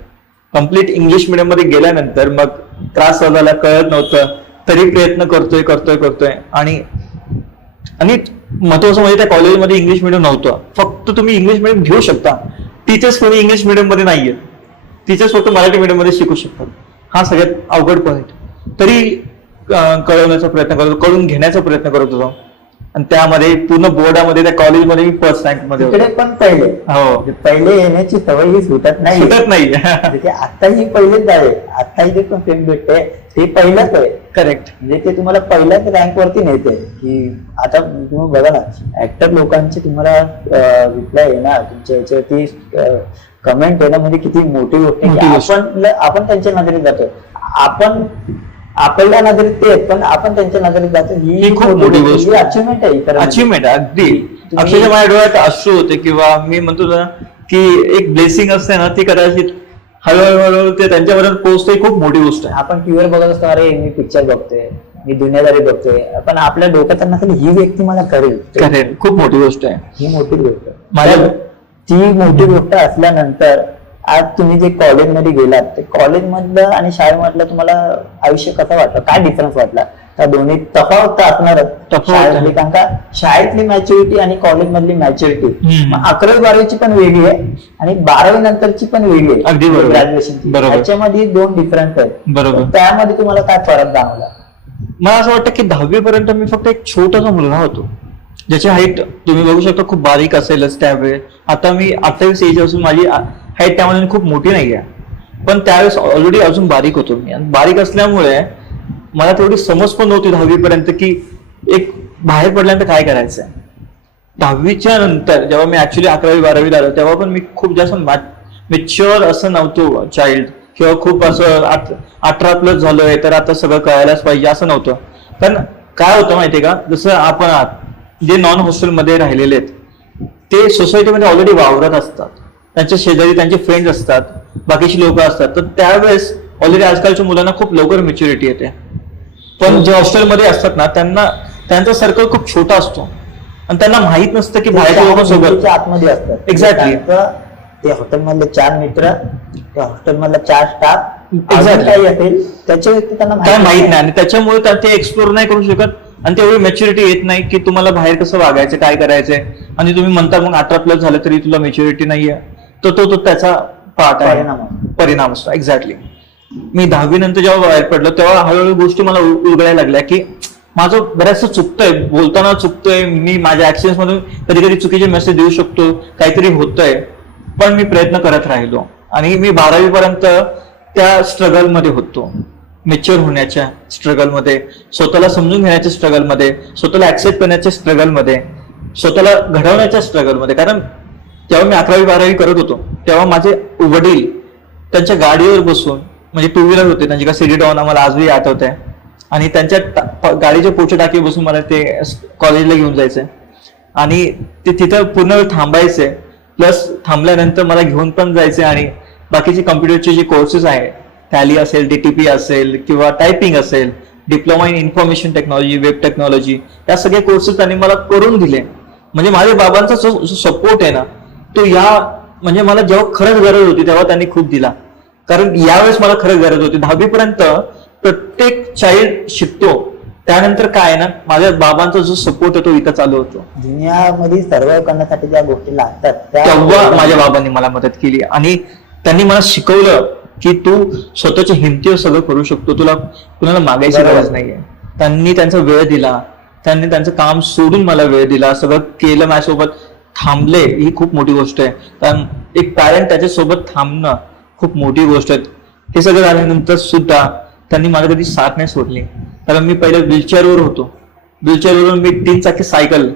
कम्प्लीट इंग्लिश मिडियम मध्ये गेल्यानंतर मग त्रास झाला, कळत नव्हतं, तरी प्रयत्न करतोय. आणि महत्वाचं म्हणजे त्या कॉलेजमध्ये इंग्लिश मिडियम नव्हतं. फक्त तुम्ही इंग्लिश मिडियम घेऊ शकता, टीचर्स कोणी इंग्लिश मिडियम मध्ये नाहीये, टीचर्स फक्त मराठी मिडियम मध्ये शिकू शकतात. हा सगळ्यात अवघड पॉईंट. तरी कळवण्याचा प्रयत्न करतो, कळून घेण्याचा प्रयत्न करत होतो. आणि त्यामध्ये पूर्ण बोर्डामध्ये त्या कॉलेजमध्ये मी फर्स्ट रँक मध्ये होतो. पण पहिले येण्याची सवय ही सुटत नाही. आताही पहिलेच आहे, आताही जे पण फेम भेटते ते पहिलंच आहे. करेक्ट. म्हणजे ते तुम्हाला पहिल्याच रँक वरती नेते. की आता तुम्ही बघा ना, ऍक्टर लोकांची तुम्हाला रिप्लाय येणार, तुमच्या याच्यावरती कमेंट येणं म्हणजे किती मोठी गोष्ट. आपण त्यांच्या नजरेत जातो, आपण आपल्या नजरेत ते, पण आपण त्यांच्या नजरेत जातो. ही खूप मोठी गोष्ट, अचिव्हमेंट आहे. अचिव्हमेंट अगदी. अक्षरशः माझ्या डोळ्यात अश्रू होते, किंवा मी म्हणतो ना की एक ब्लेसिंग असते ना, ती कदाचित हळूहळू ते त्यांच्यापर्यंत पोहोचते. खूप मोठी गोष्ट आहे. आपण टीव्हीवर बघत असतो, अरे मी पिक्चर बघतोय, मी दुनियादारी बघतोय, पण आपल्या डोक्यात नसेल ही व्यक्ती मला करेल. खूप मोठी गोष्ट आहे. ही मोठी गोष्ट माझ्या. ती मोठी गोष्ट असल्यानंतर आज तुम्ही जे कॉलेजमध्ये गेलात, ते कॉलेजमधलं आणि शाळेमधलं तुम्हाला आयुष्य कसं वाटलं, काय डिफरन्स वाटला? त्या दोन्ही तफावत असणारच शाळेतली, कारण का शाळेतली मॅच्युरिटी आणि कॉलेजमधली मॅच्युरिटी 11वी 12वीची पण वेगळी आहे आणि 12वी नंतरची पण वेगळी आहे. अगदी बरोबर. ग्रॅज्युएशन त्याच्यामध्ये 2 डिफरन्स आहेत. बरोबर. त्यामध्ये तुम्हाला काय फरक जाणवला? मला असं वाटतं की 10वी पर्यंत मी फक्त एक छोटासा मुलगा होतो, ज्याची हाईट तुम्ही बघू शकता खूप बारीक असेलच त्यावेळेस. आता मी 28 एज असून माझी हाईट त्यामध्ये खूप मोठी नाही आहे, पण त्यावेळेस ऑलरेडी अजून बारीक होतो मी. आणि बारीक असल्यामुळे मला तेवढी समज पण नव्हती 10वी पर्यंत की एक बाहेर पडल्यानंतर काय करायचंय. 10वीच्या नंतर जेव्हा मी ऍक्च्युली 11वी 12वीला आलो, तेव्हा पण मी खूप जास्त मॅच्युअर असं नव्हतो चाइल्ड, किंवा खूप असं 18+ झालोय तर आता सगळं कळायलाच पाहिजे असं नव्हतं. कारण काय होतं माहितीये का, जसं आपण जे नॉन हॉस्टेलमध्ये राहिलेले आहेत ते सोसायटीमध्ये ऑलरेडी वावरत असतात, त्यांच्या शेजारी त्यांचे फ्रेंड्स असतात, बाकीची लोक असतात. तर त्यावेळेस ऑलरेडी आजकालच्या मुलांना खूप लवकर मॅच्युरिटी येते. पण जे हॉस्टेलमध्ये असतात ना, त्यांचा सर्कल खूप छोटा असतो आणि त्यांना माहित नसतं की बाहेरच्या लोकांसोबत आतमध्ये असतात. एक्झॅक्टली. ते हॉटेलमधले 4 मित्र, त्या हॉस्टेलमधला 4 स्टाफ, एक्झॅक्टली काही असेल त्याच्या व्यक्ती त्यांना काय माहित नाही, आणि त्याच्यामुळे ते एक्सप्लोर नाही करू शकत. आणि तेवढी मॅच्युरिटी येत नाही की तुम्हाला बाहेर कसं वागायचं, काय करायचंय. आणि तुम्ही म्हणता मग 18+ झालं तरी तुला मॅच्युरिटी नाहीये, तो त्याचा पार्ट आहे, परिणाम असतो. एक्झॅक्टली. मी 10वी नंतर जेव्हा बाहेर पडलो तेव्हा हळूहळू गोष्टी मला उलगडायला लागल्या की माझं बऱ्याचसं चुकतंय, बोलताना चुकतोय मी, माझ्या ऍक्शन्स मधून कधी कधी चुकीचे मेसेज देऊ शकतो, काहीतरी होतंय. पण मी प्रयत्न करत राहिलो आणि मी 12वी पर्यंत त्या स्ट्रगलमध्ये होतो, मॅच्युअर होण्याच्या स्ट्रगलमध्ये, स्वतःला समजून घेण्याच्या स्ट्रगलमध्ये, स्वतःला ऍक्सेप्ट करण्याच्या स्ट्रगलमध्ये, स्वतःला घडवण्याच्या स्ट्रगलमध्ये. कारण जेव्हा मी 11वी 12वी करत होतो तेव्हा माझे वडील त्यांच्या गाडीवर बसून, म्हणजे 2 व्हीलर होते त्यांची, का सिटी डॉन आम्हाला आजही आठवत आहे, आणि त्यांच्या गाडीच्या पोचे टाकी बसून मला ते कॉलेजला घेऊन जायचे आणि ते तिथं पूर्ण वेळ थांबायचे. प्लस थांबल्यानंतर मला घेऊन पण जायचे आणि बाकीचे कम्प्युटरचे जे कोर्सेस आहेत, टॅली असेल, DTP असेल, किंवा टायपिंग असेल, diploma in information technology, web technology, या सगळे कोर्सेस त्यांनी मला करून दिले. म्हणजे माझ्या बाबांचा जो सपोर्ट आहे ना, तो या म्हणजे मला जेव्हा खरंच गरज होती तेव्हा त्यांनी खूप दिला. कारण यावेळेस मला खरंच गरज होती. 10वी पर्यंत प्रत्येक चाइल्ड शिकतो, त्यानंतर काय आहे ना, माझ्या बाबांचा जो सपोर्ट आहे तो इथं चालू होतो. दुनियामध्ये सर्वाइव्ह करण्यासाठी ज्या गोष्टी लागतात तेव्हा माझ्या बाबांनी मला मदत केली आणि त्यांनी मला शिकवलं की तू स्वतःच्या हिमतीवर सगळं करू शकतो, तुला कुणाला मागायची गरज नाहीये. त्यांनी त्यांचा वेळ दिला, त्यांनी त्यांचं काम सोडून मला वेळ दिला, सगळं केलं माझ्यासोबत, थांबले. ही खूप मोठी गोष्ट आहे. कारण एक पॅरेंट त्याच्यासोबत थांबणं खूप मोठी गोष्ट आहे. हे सगळं झाल्यानंतर सुद्धा त्यांनी मला कधी साथ नाही सोडली. कारण मी पहिले व्हीलचेअरवर होतो. व्हीलचेअरवरून मी 3 चाकी सायकल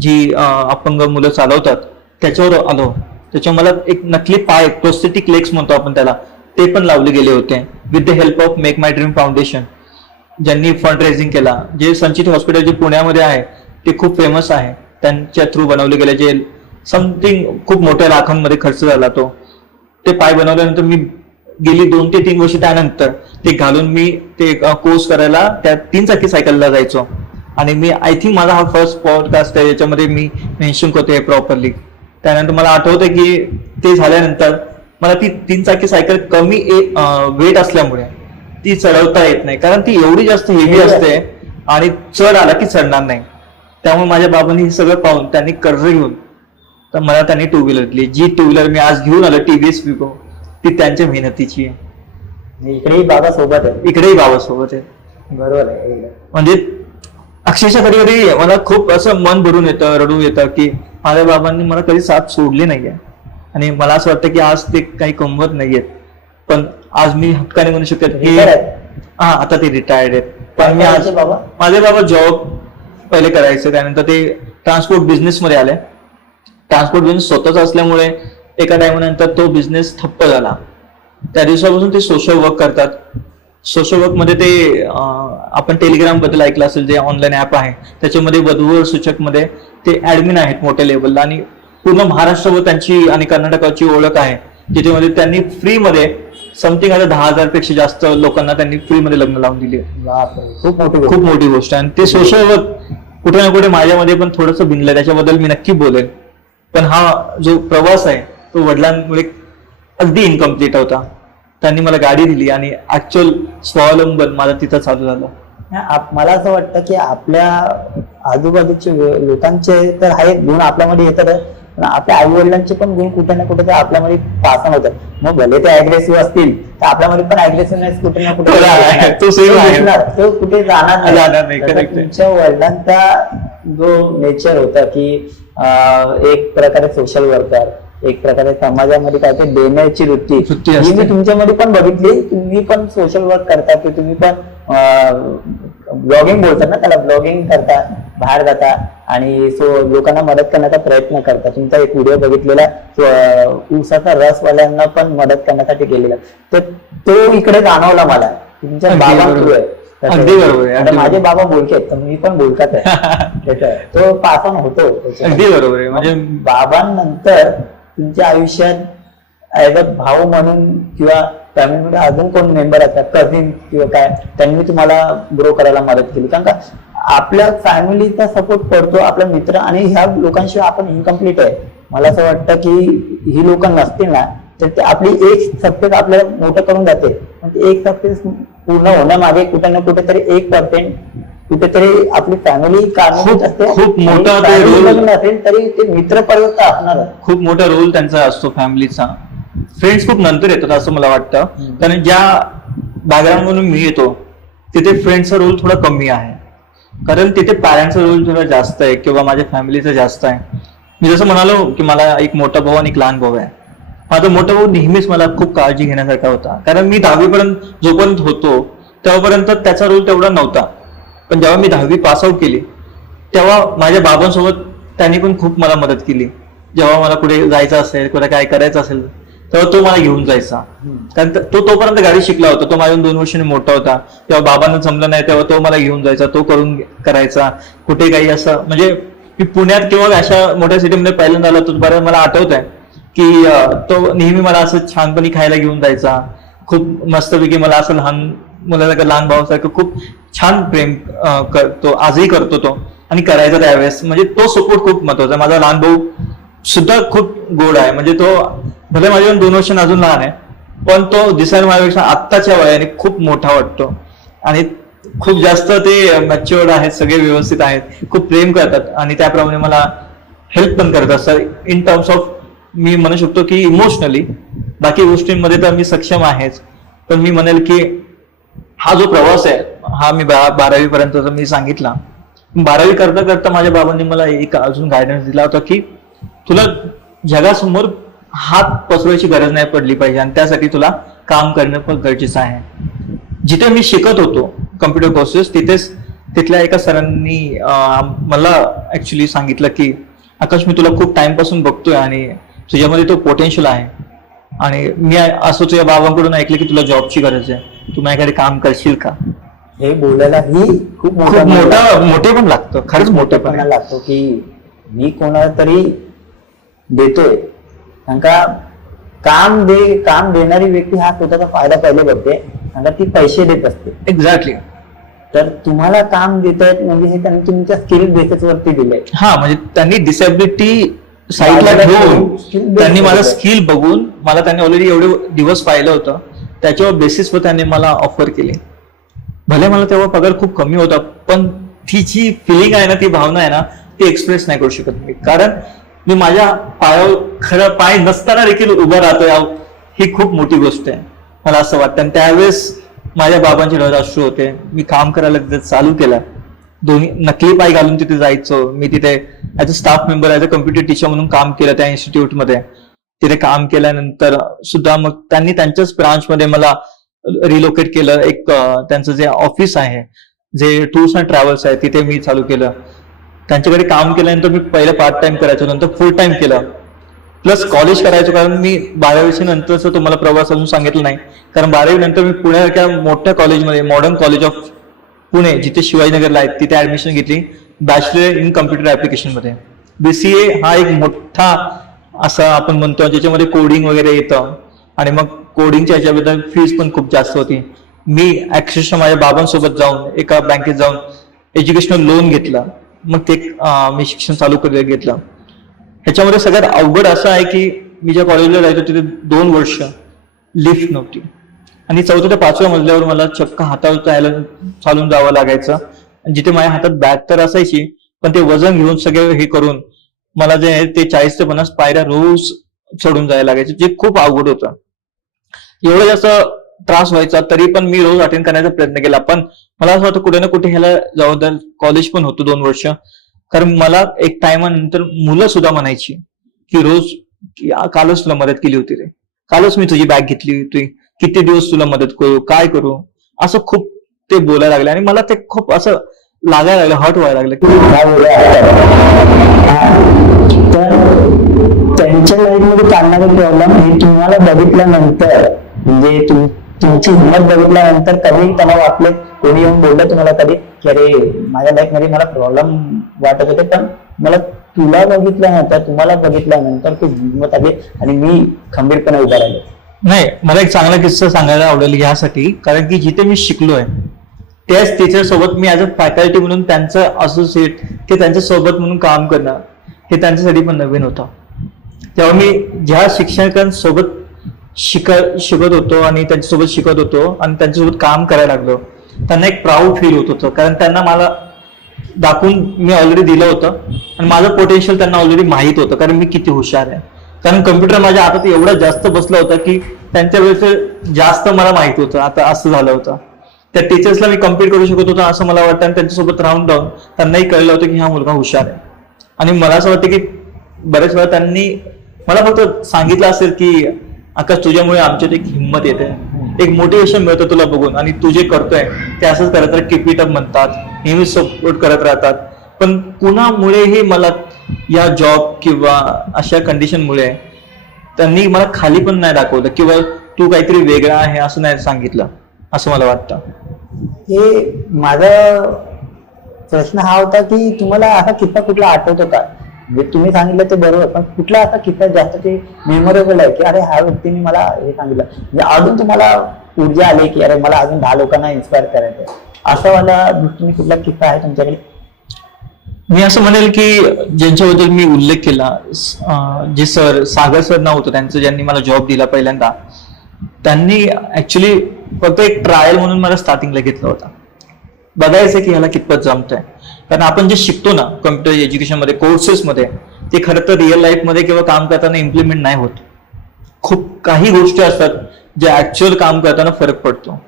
जी अपंग मुलं चालवतात त्याच्यावर आलो. त्याच्यावर मला एक नकली पाय, प्रोस्थेटिक लेग्स म्हणतो आपण त्याला, ते पण लावले गेले होते with the help of make my dream foundation, ज्यांनी फंड रेझिंग केला. जे संचित हॉस्पिटल जे पुण्यामध्ये आहे ते खूप फेमस आहे, त्यांच्या थ्रू बनवले गेले, जे समथिंग खूप मोठ्या लाखांमध्ये खर्च झाला. ते पाय बनवल्यानंतर मी गेली 2 ते 3 वर्ष त्यानंतर ते घालून मी ते कोर्स करायला त्या 3 चाकी सायकलला जायचो. आणि मी आय थिंक माझा हा फर्स्ट पॉडकास्ट आहे याच्यामध्ये मी मेन्शन करतोय प्रॉपरली. त्यानंतर मला आठवतं की ते झाल्यानंतर मला ती 3 चाकी सायकल कमी वेट असल्यामुळे ती चढवता येत नाही, कारण ती एवढी जास्त हेवी असते आणि चढ आला की चढणार नाही. त्यामुळे माझ्या बाबांनी हे सगळं पाहून त्यांनी कर्ज घेऊन तर मला त्यांनी 2 व्हीलर दिली. जी 2 व्हीलर मी आज घेऊन आलो TVS विगो, ती त्यांच्या मेहनतीची आहे. इकडेही बाबा सोबत आहे, इकडेही बाबा सोबत आहे. बरोबर आहे. म्हणजे अक्षरशः कधी कधी मला खूप असं मन भरून येतं, रडू येतं की माझ्या बाबांनी मला कधी साथ सोडली नाहीये. आणि मला असं वाटतं की आज ते काही कमवत नाहीयेत, पण आज मी हक्काने म्हणू शकत की हा आता ते रिटायर्ड आहेत. पण मी आज माझे बाबा जॉब पहिले करायचे, त्यानंतर ते ट्रान्सपोर्ट बिझनेस मध्ये आले. ट्रान्सपोर्ट बिझनेस स्वतःच असल्यामुळे एका टायमानंतर तो बिझनेस ठप्प झाला. त्या दिवसापासून ते सोशल वर्क करतात. सोशल वर्क मध्ये ते आपण टेलिग्राम बद्दल ऐकलं असेल, जे ऑनलाईन ऍप आहे त्याच्यामध्ये वधूवर सूचक मध्ये ते ऍडमिन आहेत मोठ्या लेवलला, आणि पूर्ण महाराष्ट्रभर त्यांची आणि कर्नाटकाची ओळख आहे, जिथे त्यांनी फ्रीमध्ये समथिंग आता 10,000 पेक्षा जास्त लोकांना त्यांनी फ्रीमध्ये लग्न लावून दिली. खूप मोठी गोष्ट आहे. आणि ते सोशल वर्क कुठे ना कुठे माझ्यामध्ये पण थोडंसं भिनलं, त्याच्याबद्दल मी नक्की बोलेन. पण हा जो प्रवास आहे तो वडिलांमुळे अगदी इनकम्प्लीट होता. त्यांनी मला गाडी दिली आणि ऍक्च्युअल स्वावलंबन माझा तिथं चालू झालं. मला असं वाटतं की आपल्या आजूबाजूचे लोकांचे तर आहेत गुण आपल्यामध्ये येतात, पण आपल्या आई वडिलांचे पण गुण कुठे ना कुठे आपल्यामध्ये पास होतात. मग भले ते अग्रेसिव्ह असतील तर आपल्यामध्ये पण अग्रेसिव्हनेस कुठे ना कुठे तो कुठे जाणार नाही. तुमच्या वडिलांचा जो नेचर होता की एक प्रकारे सोशल वर्कर, एक प्रकारे समाजामध्ये काहीतरी देण्याची वृत्ती ही मी तुमच्यामध्ये पण बघितली. तुम्ही पण सोशल वर्क करता, की तुम्ही पण ब्लॉगिंग बोलतात ना त्याला, ब्लॉगिंग करता, बाहेर जाता आणि लोकांना मदत करण्याचा प्रयत्न करता. तुमचा एक व्हिडिओ बघितलेला ऊसाचा रसवाल्यांना पण मदत करण्यासाठी केलेला, तर तो इकडे जाणवला मला तुमच्या बाबा थ्रू आहे. अगदी बरोबर. माझे बाबा बोलके आहेत तर मी पण बोलकाच आहे. तो पास ऑन होतो. अगदी बरोबर आहे. म्हणजे बाबांनंतर तुमच्या आयुष्यात ऍज अ भाऊ म्हणून किंवा फॅमिलीमध्ये अजून कोण मेंबर असतात, कझिन किंवा काय, त्यांनी तुम्हाला ग्रो करायला मदत केली? कारण का आपल्या फॅमिलीचा सपोर्ट पडतो, आपला मित्र, आणि ह्या लोकांशिवाय आपण इनकम्प्लीट आहे. मला असं वाटतं की ही लोक नसतील ना तर ते आपली एक सक्सेस आपल्याला मोठं करून जाते. पण एक सक्सेस पूर्ण होण्यामागे कुठे ना कुठेतरी 1% कुठेतरी आपली फॅमिली कारणीभूत असते. खूप मोठा रोल असेल तरी ते मित्र पर्यंत असणार. खूप मोठा रोल त्यांचा असतो फॅमिलीचा. फ्रेंड्स खूप नंतर येतात असं मला वाटतं, कारण ज्या बॅकग्राऊंड मधून मी येतो तिथे फ्रेंड्सचा रोल थोडा कमी आहे, कारण तिथे पॅरेंट्सचा रोल थोडा जास्त आहे किंवा माझ्या फॅमिलीचा जास्त आहे. मी जसं म्हणालो की मला एक मोठा भाऊ आणि एक लहान भाऊ आहे. माझा मोठा भाऊ नेहमीच मला खूप काळजी घेण्यासारखा होता, कारण मी 10वी पर्यंत जोपर्यंत होतो तेव्हापर्यंत त्याचा रोल तेवढा नव्हता. पण जेव्हा मी 10वी पास आउट केली तेव्हा माझ्या बाबांसोबत त्यांनी पण खूप मला मदत केली. जेव्हा मला कुठे जायचं असेल, कुठे काय करायचं असेल तेव्हा तो मला घेऊन जायचा. कारण तो तोपर्यंत गाडी शिकला होता, तो माझ्या 2 वर्षांनी मोठा होता. तेव्हा बाबांना जमलं नाही तेव्हा तो मला घेऊन जायचा, तो करून करायचा. कुठे काही असं, म्हणजे मी पुण्यात किंवा अशा मोठ्या सिटीमध्ये पहिल्यांदा आला तो बरं मला आठवत आहे की तो नेहमी मला असं छानपणी खायला घेऊन जायचा. खूप मस्तपैकी मला असं लहान मुलासारखं, लहान भावासारखं खूप छान प्रेम करतो, आजही करतो तो, आणि करायचा त्यावेळेस. म्हणजे तो सपोर्ट खूप महत्वाचा. माझा लहान भाऊ सुद्धा खूप गोड आहे, म्हणजे तो भले माझ्याकडून 2 वर्षांनी अजून लहान आहे, पण तो दिसायला माझ्यापेक्षा आत्ताच्या वयाने खूप मोठा वाटतो आणि खूप जास्त ते मॅच्युअर्ड आहेत, सगळे व्यवस्थित आहेत, खूप प्रेम करतात आणि त्याप्रमाणे मला हेल्प पण करत असतात इन टर्म्स ऑफ, मी म्हणू शकतो की इमोशनली. बाकी गोष्टींमध्ये तर मी सक्षम आहेच, पण मी म्हणेल की हा जो प्रवास आहे हा मी 12वी पर्यंत मी सांगितला. 12वी करता करता माझ्या बाबांनी मला एक अजून गायडन्स दिला होता की तुला जगासमोर हात पसरवायची गरज नाही पडली पाहिजे आणि त्यासाठी तुला काम करणं पण गरजेचं आहे. जिथे मी शिकत होतो कम्प्युटर कोर्सेस, तिथल्या एका सरांनी मला ऍक्च्युली सांगितलं की आकाश, मी तुला खूप टाइम पासून बघतोय आणि तुझ्यामध्ये तो पोटेन्शियल आहे आणि मी असं तुझ्या बाबांकडून ऐकलं की तुला जॉबची गरज आहे, तू माझ्याकडे काम करशील का. हे बोलायलाही खूप मोठे पण लागतं, खरंच मोठे पण लागतो की मी कोणाला तरी देतोय. कारण का काम देणारी व्यक्ती हा स्वतःचा फायदा पहिले बघते, कारण ती पैसे देत असते. एक्झॅक्टली. तर तुम्हाला काम देत आहेत म्हणजे हे त्यांनी तुमच्या स्किल बेसिस वरती दिलंय. हा, म्हणजे त्यांनी डिसेबिलिटी साईडला ठेवून त्यांनी माझं स्किल बघून मला, त्यांनी ऑलरेडी एवढे दिवस पाहिलं होतं, त्याच्यावर बेसिसवर त्यांनी मला ऑफर केली. भले मला तेव्हा पगार खूप कमी होता, पण ती जी फिलिंग आहे ना, ती भावना आहे ना, ती एक्सप्रेस नाही करू शकत मी. कारण मी माझ्या पायावर खरं पाय नसताना देखील उभं राहतोय, ही खूप मोठी गोष्ट आहे मला असं वाटतं. आणि त्यावेळेस माझ्या बाबांचे डोळ्यात अश्रू होते. मी काम करायला चालू केलं, दोन्ही नकली पाय घालून तिथे जायचो. मी तिथे as a staff member, as a computer teacher म्हणून काम केलं त्या इन्स्टिट्यूटमध्ये. तिथे काम केल्यानंतर सुद्धा मग त्यांनी त्यांच्याच ब्रांचमध्ये मला रिलोकेट केलं. एक त्यांचं जे ऑफिस आहे, जे टूर्स अँड ट्रॅव्हल्स आहे, तिथे मी चालू केलं. त्यांच्याकडे काम केल्यानंतर मी पहिलं पार्ट टाइम करायचो, नंतर फुल टाइम केलं, प्लस कॉलेज करायचो. कारण मी 12वी नंतरच तुम्हाला प्रवास अजून सांगितलं नाही, कारण 12वी नंतर मी पुण्यासारख्या मोठ्या कॉलेजमध्ये, मॉडर्न कॉलेज ऑफ पुणे, जिथे शिवाजीनगरला आहे, तिथे ऍडमिशन घेतली बॅचलर इन कम्प्युटर ऍप्लिकेशन मध्ये. BCA हा एक मोठा असा आपण म्हणतो ज्याच्यामध्ये कोडिंग वगैरे येतं आणि मग कोडिंगच्या याच्याबद्दल फीस पण खूप जास्त होती. मी अक्षरशः माझ्या बाबांसोबत जाऊन एका बँकेत जाऊन एज्युकेशनल लोन घेतलं, मग ते मी शिक्षण चालू घेतलं. ह्याच्यामध्ये सगळ्यात अवघड असं आहे की मी ज्या कॉलेजला जायचो तिथे 2 वर्ष लिफ्ट नव्हती आणि 4थ्या ते 5व्या मजल्यावर मला चक्क हातावर चालून जावं लागायचं. जिथे माझ्या हातात बॅग तर असायची, पण ते वजन घेऊन सगळे हे करून मला जे आहे ते 40 ते 50 पायऱ्या रोज चढून जायला लागायचे, जे खूप अवघड होतं. एवढं जास्त त्रास व्हायचा तरी पण मी रोज अटेंड करण्याचा प्रयत्न केला. पण मला असं वाटतं कुठे ना कुठे ह्याला जबाबदार कॉलेज पण होतं 2 वर्ष. कारण मला एक टायमानंतर मुलं सुद्धा म्हणायची की रोज कालच तुला मदत केली होती रे, कालच मी तुझी बॅग घेतली होती, किती दिवस तुला मदत करू, काय करू, असं खूप ते बोलायला लागले आणि मला ते खूप असं लागायला लागलं, हर्ट व्हायला लागलं. तर त्यांच्या लाईफमध्ये चालणारे प्रॉब्लेम हे तुम्हाला बघितल्यानंतर, म्हणजे तुमची हिंमत बघितल्यानंतर कधी त्यांना वाटले, कोणी येऊन बोललं तुम्हाला कधी की अरे माझ्या लाईफ मध्ये मला प्रॉब्लेम वाटत होते, पण मला तुला बघितल्यानंतर, तुम्हाला बघितल्यानंतर खूप हिंमत आली आणि मी खंबीरपणे उभा राहिलो. नाही, मला एक चांगला किस्सा सांगायला आवडेल यासाठी, कारण की जिथे मी शिकलोय त्याच टीचर सोबत मी ऍज अ फॅकल्टी म्हणून त्यांचं असोसिएट ते त्यांच्या सोबत म्हणून काम करणं हे त्यांच्यासाठी पण नवीन होतं. तेव्हा मी ज्या शिक्षकांसोबत शिकत होतो आणि त्यांच्यासोबत शिकत होतो आणि त्यांच्यासोबत काम करायला लागलो, त्यांना एक प्राऊड फील होत होतं. कारण त्यांना मला दाखवून मी ऑलरेडी दिलं होतं आणि माझं पोटेन्शियल त्यांना ऑलरेडी माहित होतं, कारण मी किती हुशार आहे. कारण कम्प्युटर माझ्या हातात एवढा जास्त बसला होता की त्यांच्या वेळेस जास्त मला माहित होतं. आता असं झालं होतं, त्या टीचर्सला मी कम्पीट करू शकत होतो असं मला वाटतं आणि त्यांच्यासोबत राहून त्यांनाही कळलं होतं की हा मुलगा हुशार आहे. आणि मला असं वाटतं की बऱ्याच वेळा त्यांनी मला फक्त सांगितलं असेल की आकाश तुझ्यामुळे आमच्यात एक हिंमत येते, एक मोटिवेशन मिळतं तुला बघून आणि तू जे करतोय ते असंच करत राहा, कीप इट अप म्हणतात, नेहमी सपोर्ट करत राहतात. पण कुणामुळेही मला या जॉब किंवा अशा कंडिशनमुळे त्यांनी मला खाली पण नाही दाखवलं किंवा तू काहीतरी वेगळा आहे असं नाही सांगितलं, असं मला वाटतं. हे माझा प्रश्न हा होता की तुम्हाला असा किस्सा कुठला आठवतो का? म्हणजे तुम्ही सांगितलं ते बरोबर, पण कुठला असा किस्सा जास्त ते मेमोरेबल आहे की अरे ह्या व्यक्तीने मला हे सांगितलं, म्हणजे अजून तुम्हाला ऊर्जा आली की अरे मला अजून 10 लोकांना इन्स्पायर करायचं, असा वाला दृष्टीने कुठला किस्सा आहे तुमच्याकडे? मी असं म्हणेल की ज्यांच्याबद्दल मी उल्लेख केला, जे सर सागर सर नाव होतं त्यांचं, ज्यांनी मला जॉब दिला पहिल्यांदा, त्यांनी ऍक्च्युली फक्त एक ट्रायल म्हणून मला स्टार्टिंगला घेतला होता, बघायचं की ह्याला कितपत जमतंय. कारण आपण जे शिकतो ना कम्प्युटर एज्युकेशनमध्ये, कोर्सेसमध्ये, ते खरं तर रिअल लाईफमध्ये किंवा काम करताना इम्प्लिमेंट नाही होत. खूप काही गोष्टी असतात ज्या ऍक्च्युअल काम करताना फरक पडतो.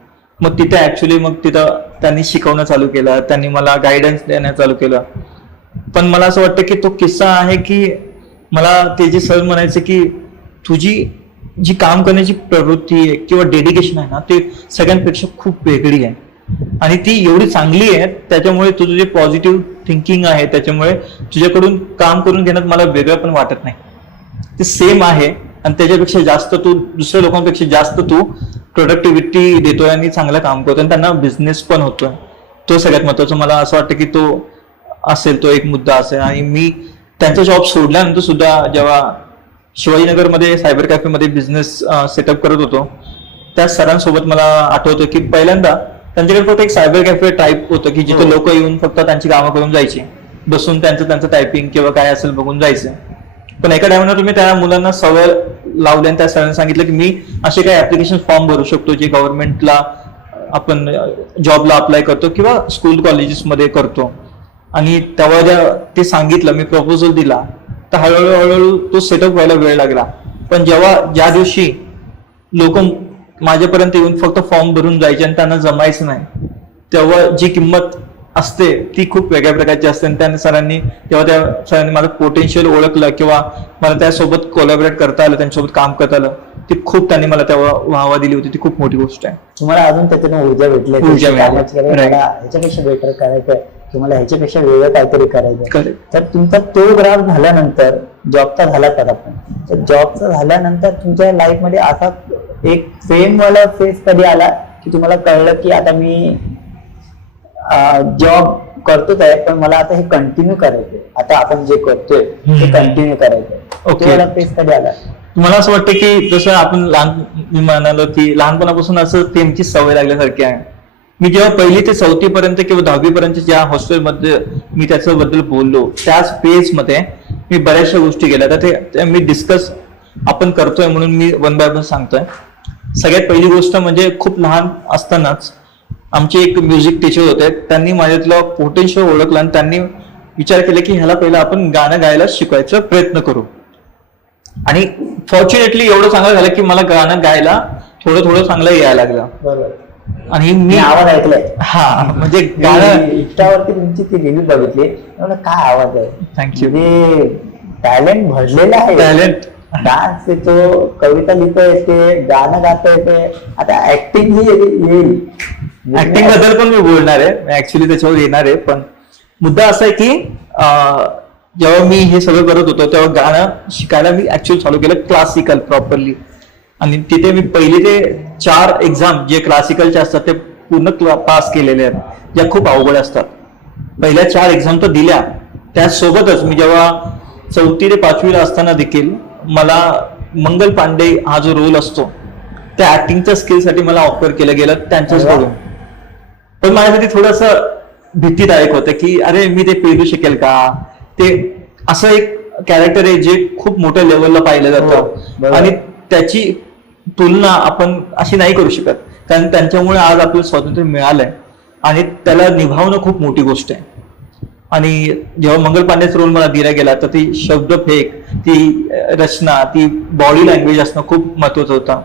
मग तिथे ऍक्च्युली मग तिथं त्यांनी शिकवणं चालू केलं, त्यांनी मला गायडन्स देणं चालू केलं. पण मला असं वाटतं की तो किस्सा आहे की मला ते जे सर म्हणायचे की तुझी जी काम करण्याची प्रवृत्ती आहे किंवा डेडिकेशन आहे ना, ते सगळ्यांपेक्षा खूप वेगळी आहे आणि ती एवढी चांगली आहे, त्याच्यामुळे तुझं जे पॉझिटिव्ह थिंकिंग आहे त्याच्यामुळे तुझ्याकडून काम करून घेण्यात मला वेगळं पण वाटत नाही. ते सेम आहे आणि त्याच्यापेक्षा जास्त तू दुसऱ्या लोकांपेक्षा जास्त तू प्रोडक्टिव्हिटी देतोय आणि चांगलं काम करतोय आणि त्यांना बिझनेस पण होतोय. तो सगळ्यात महत्वाचा मला असं वाटतं की तो असेल, तो एक मुद्दा असेल. आणि मी त्यांचा जॉब सोडल्यानंतर सुद्धा जेव्हा शिवाजीनगरमध्ये सायबर कॅफेमध्ये बिझनेस सेटअप करत होतो, त्या सरांसोबत मला आठवतं की पहिल्यांदा त्यांच्याकडे फक्त एक सायबर कॅफे टाईप होतं की जिथे लोक येऊन फक्त त्यांची कामं करून जायची, बसून त्यांचं टायपिंग किंवा काय असेल बघून जायचं. पण एका टायमाला तुम्ही त्या मुलांना सवय लावली आणि त्या सरांनी सांगितलं की मी असे काही ऍप्लिकेशन फॉर्म भरू शकतो जे गव्हर्नमेंटला आपण जॉबला अप्लाय करतो किंवा स्कूल कॉलेजेसमध्ये करतो. आणि तेव्हा ते सांगितलं, मी प्रपोजल दिला, तर हळूहळू तो सेटअप व्हायला वेळ लागला. पण ज्या दिवशी लोक माझ्यापर्यंत येऊन फक्त फॉर्म भरून जायचे आणि त्यांना जमायचं नाही, तेव्हा जी किंमत असते ती खूप वेगळ्या प्रकारची असते. आणि त्या सरांनी माझं पोटेन्शियल ओळखलं किंवा मला त्यासोबत कोलॅबरेट करता आलं, त्यांच्यासोबत काम करता आलं, ती खूप त्यांनी मला तेव्हा वाहवा दिली होती. ती खूप मोठी गोष्ट आहे. तुम्हाला अजून त्याच्यातून ऊर्जा भेटली, ह्याच्यापेक्षा बेटर करायचं की मला ह्याच्यापेक्षा वेगळं काहीतरी करायचं. तर तुमचा तो ग्राफ झाल्यानंतर जॉबचा झाला, तर आपण जॉबचा झाल्यानंतर तुमच्या लाईफ मध्ये असा एक फेम वाला फेज कधी आला की तुम्हाला कळलं की आता मी जॉब करतोच आहे पण मला आता हे कंटिन्यू करायचंय, आता आपण जे करतोय ते कंटिन्यू करायचंय, फेज कधी आला? मला असं वाटतं की जसं आपण मी म्हणालो की लहानपणापासून असं फेमची सवय लागल्यासारखी आहे. मी जेव्हा 1ली ते 4थी पर्यंत किंवा 10वी पर्यंत ज्या हॉस्टेलमध्ये मी त्याच्याबद्दल बोललो, त्याच फेज मध्ये मी बऱ्याचशा गोष्टी केल्या. तर ते मी डिस्कस आपण करतोय म्हणून मी वन बाय वन सांगतोय. सगळ्यात पहिली गोष्ट म्हणजे खूप लहान असतानाच आमचे एक म्युझिक टीचर होते, त्यांनी माझ्यातलं पोटेन्शियल ओळखलं आणि त्यांनी विचार केला की ह्याला पहिला आपण गाणं गायला शिकवायचा प्रयत्न करू. आणि फॉर्च्युनेटली एवढं चांगलं झालं की मला गाणं गायला थोडं चांगलं यायला लागलं. आणि मी आवाज ऐकलाय, हा म्हणजे गाणं इंस्टावरती तुमची ती रिव्ह्यू बघितली, काय आवाज आहे, थँक्यू. टॅलेंट भरलेला आहे, टॅलेंट, डान्स येतो, कविता लिहिता येते, गाणं गाता येते, आता ऍक्टिंग ही येईल. ऍक्टिंग बद्दल पण मी बोलणार आहे, ऍक्च्युली त्याच्यावर येणार आहे. पण मुद्दा असा आहे की जेव्हा मी हे सगळं करत होतो तेव्हा गाणं शिकायला मी ऍक्च्युअली चालू केलं क्लासिकल प्रॉपरली. आणि तिथे मी 1 ते 4 एक्झाम जे क्लासिकलचे असतात ते पूर्ण पास केलेले आहेत, ज्या खूप अवघड असतात. पहिल्या 4 एक्झाम तर दिल्या. त्यासोबतच मी जेव्हा 4थी ते 5वीला असताना देखील मला मंगल पांडे हा जो रोल असतो त्या ऍक्टिंगच्या स्किलसाठी मला ऑफर केलं गेलं त्यांच्याचकडून. पण माझ्यासाठी थोडस भीतीदायक होतं की अरे मी ते पेलू शकेल का. ते असं एक कॅरेक्टर आहे जे खूप मोठ्या लेवलला पाहिलं जातं आणि त्याची तुलना आपण अशी नाही करू शकत, कारण त्यांच्यामुळे आज आपल्याला स्वातंत्र्य मिळालंय आणि त्याला निभावणं खूप मोठी गोष्ट आहे. आणि जेव्हा मंगल पांडेचा रोल मला दिला गेला तर ती शब्द फेक, ती रचना, ती बॉडी लँग्वेज असणं खूप महत्वाचं होतं.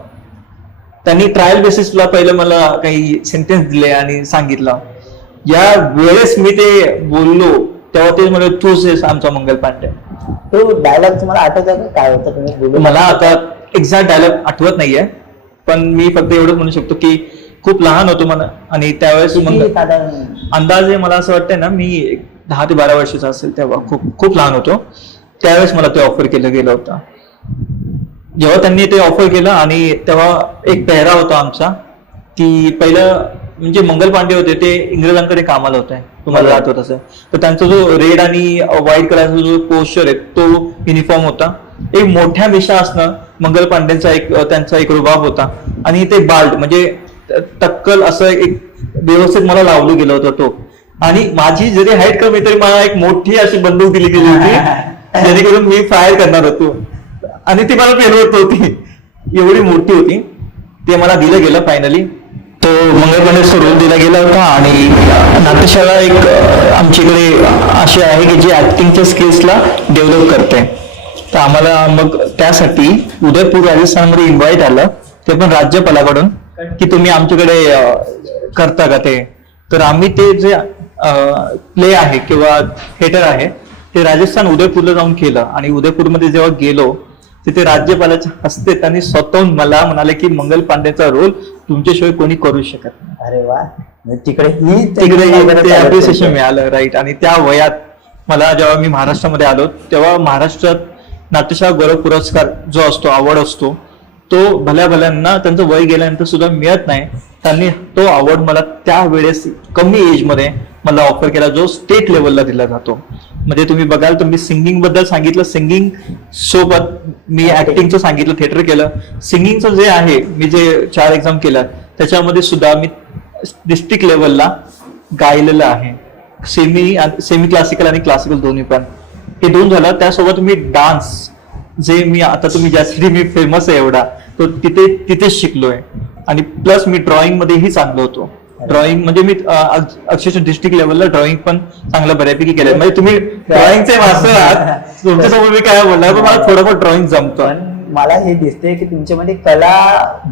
त्यांनी ट्रायल बेसिसला पहिलं मला काही सेंटेन्स दिले आणि सांगितलं. या वेळेस मी ते बोललो तेव्हा ते म्हणजे तूच आमचा मंगल पांडे. तो डायलॉग तुम्हाला आठवतं काय होतं तुम्ही? मला आता एक्झॅक्ट डायलॉग आठवत नाहीये, पण मी फक्त एवढंच म्हणू शकतो की खूप लहान होतो मला. आणि त्यावेळेस अंदाजे मला असं वाटतंय ना मी 10 ते 12 वर्षाचा असेल, तेव्हा खूप लहान होतो. त्यावेळेस मला ते ऑफर केलं गेलं होतं. जेव्हा त्यांनी ते ऑफर केलं आणि तेव्हा एक पेहरा होता आमचा की पहिलं म्हणजे मंगल पांडे होते ते इंग्रजांकडे कामाला होते, तुम्हाला आठवत असेल तर. त्यांचा जो रेड आणि व्हाईट कलरचा जो पोस्चर आहे तो युनिफॉर्म होता. एक मोठ्या मिशा असणं मंगल पांडेंचा त्यांचा एक रुबाब होता. आणि ते बाल्ड म्हणजे टक्कल असं एक व्यवस्थित मला लावलं गेलं होतं. आणि माझी जरी हाईट कमी तरी मला एक मोठी अशी बंदूक दिली गेली होती जेणेकरून मी फायर करणार होतो आणि ती मला पेलवत होती, एवढी मोठी होती. ते मला दिलं गेलं फायनली. तो मंगळगणेशचा रोल दिला गेला होता. आणि नाट्यशाळा एक आमच्याकडे अशी आहे की जी ऍक्टिंगच्या स्किल्सला डेव्हलप करते. तर आम्हाला मग त्यासाठी उदयपूर राजस्थानमध्ये इन्व्हाइट आलं, ते पण राज्यपालाकडून, की तुम्ही आमच्याकडे करता का ते. तर आम्ही ते जे प्ले आहे किंवा थिएटर आहे ते राजस्थान उदयपूरला जाऊन केलं. आणि उदयपूरमध्ये जेव्हा गेलो तिथे राज्यपालाच्या हस्ते त्यांनी स्वतःहून मला म्हणाले की मंगल पांडेचा रोल तुमच्याशिवाय कोणी करू शकत नाही. अरे वा, तिकडे ते अप्रिसिएशन मिळालं, राईट. आणि त्या वयात मला जेव्हा मी महाराष्ट्रामध्ये आलो तेव्हा महाराष्ट्रात नाट्यशाळा गौरव पुरस्कार जो असतो, अवॉर्ड असतो, तो भल्या भल्यांना त्यांचं वय गेल्यानंतर सुद्धा मिळत नाही. त्यांनी तो अवॉर्ड मला त्यावेळेस कमी एज मध्ये मला ऑफर केला, जो स्टेट लेवलला दिला जातो. म्हणजे तुम्ही बघाल तर मी सिंगिंग बद्दल सांगितलं, सिंगिंग सोबत मी ऍक्टिंगचं सांगितलं, थिएटर केलं. सिंगिंगचं जे आहे, मी जे 4 एक्झाम केलं त्याच्यामध्ये सुद्धा मी डिस्ट्रिक्ट लेवलला गायलेलं आहे, सेमी क्लासिकल आणि क्लासिकल दोन्ही पण. हे 2 झालं. त्यासोबत मी डान्स, जे मी आता तुम्ही ज्यासाठी मी फेमस आहे एवढा, तो तिथेच शिकलोय. आणि प्लस मी ड्रॉइंग मध्येही चांगलो होतो. ड्रॉइंग म्हणजे मी अक्षरशः डिस्ट्रिक्ट लेवलला ड्रॉइंग पण चांगलं बऱ्यापैकी केलंय. म्हणजे तुम्ही ड्रॉइंगचे मास्टर आहात, तुमच्यासमोर मी काय बोलणार, पण मला थोडंफार ड्रॉइंग जमतं. मला हे दिसते की तुमच्यामध्ये कला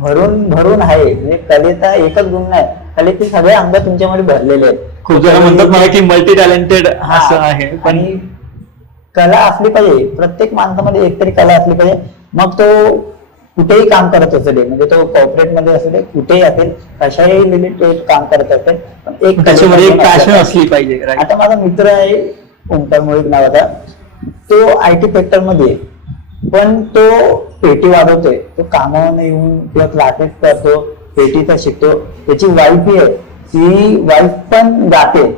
भरून भरून आहे. म्हणजे कलेचा एकच गुण नाही, कलेचे सगळे अंग तुमच्यामध्ये भरलेले आहेत. खूप जण म्हणतात मला की मल्टी टॅलेंटेड असं आहे, पण आणि कला असली पाहिजे, प्रत्येक माणसामध्ये एकतरी कला असली पाहिजे. मग तो कुठेही काम करत असू दे, म्हणजे तो कॉर्पोरेट मध्ये असू दे, कुठेही असेल, कशाही रिलेटेड काम करत असेल, पण एक त्याच्यामध्ये एक पॅशन असली पाहिजे. आता माझा मित्र आहे ओंकार मुळीक नावाचा, तो IT सेक्टर मध्ये आहे, पण तो पेटी वाजवतोय. तो कामावर येऊन किंवा क्लासेस करतो, पेटीचा शिकतो. त्याची वाईफ आहे, ती वाईफ पण गाते,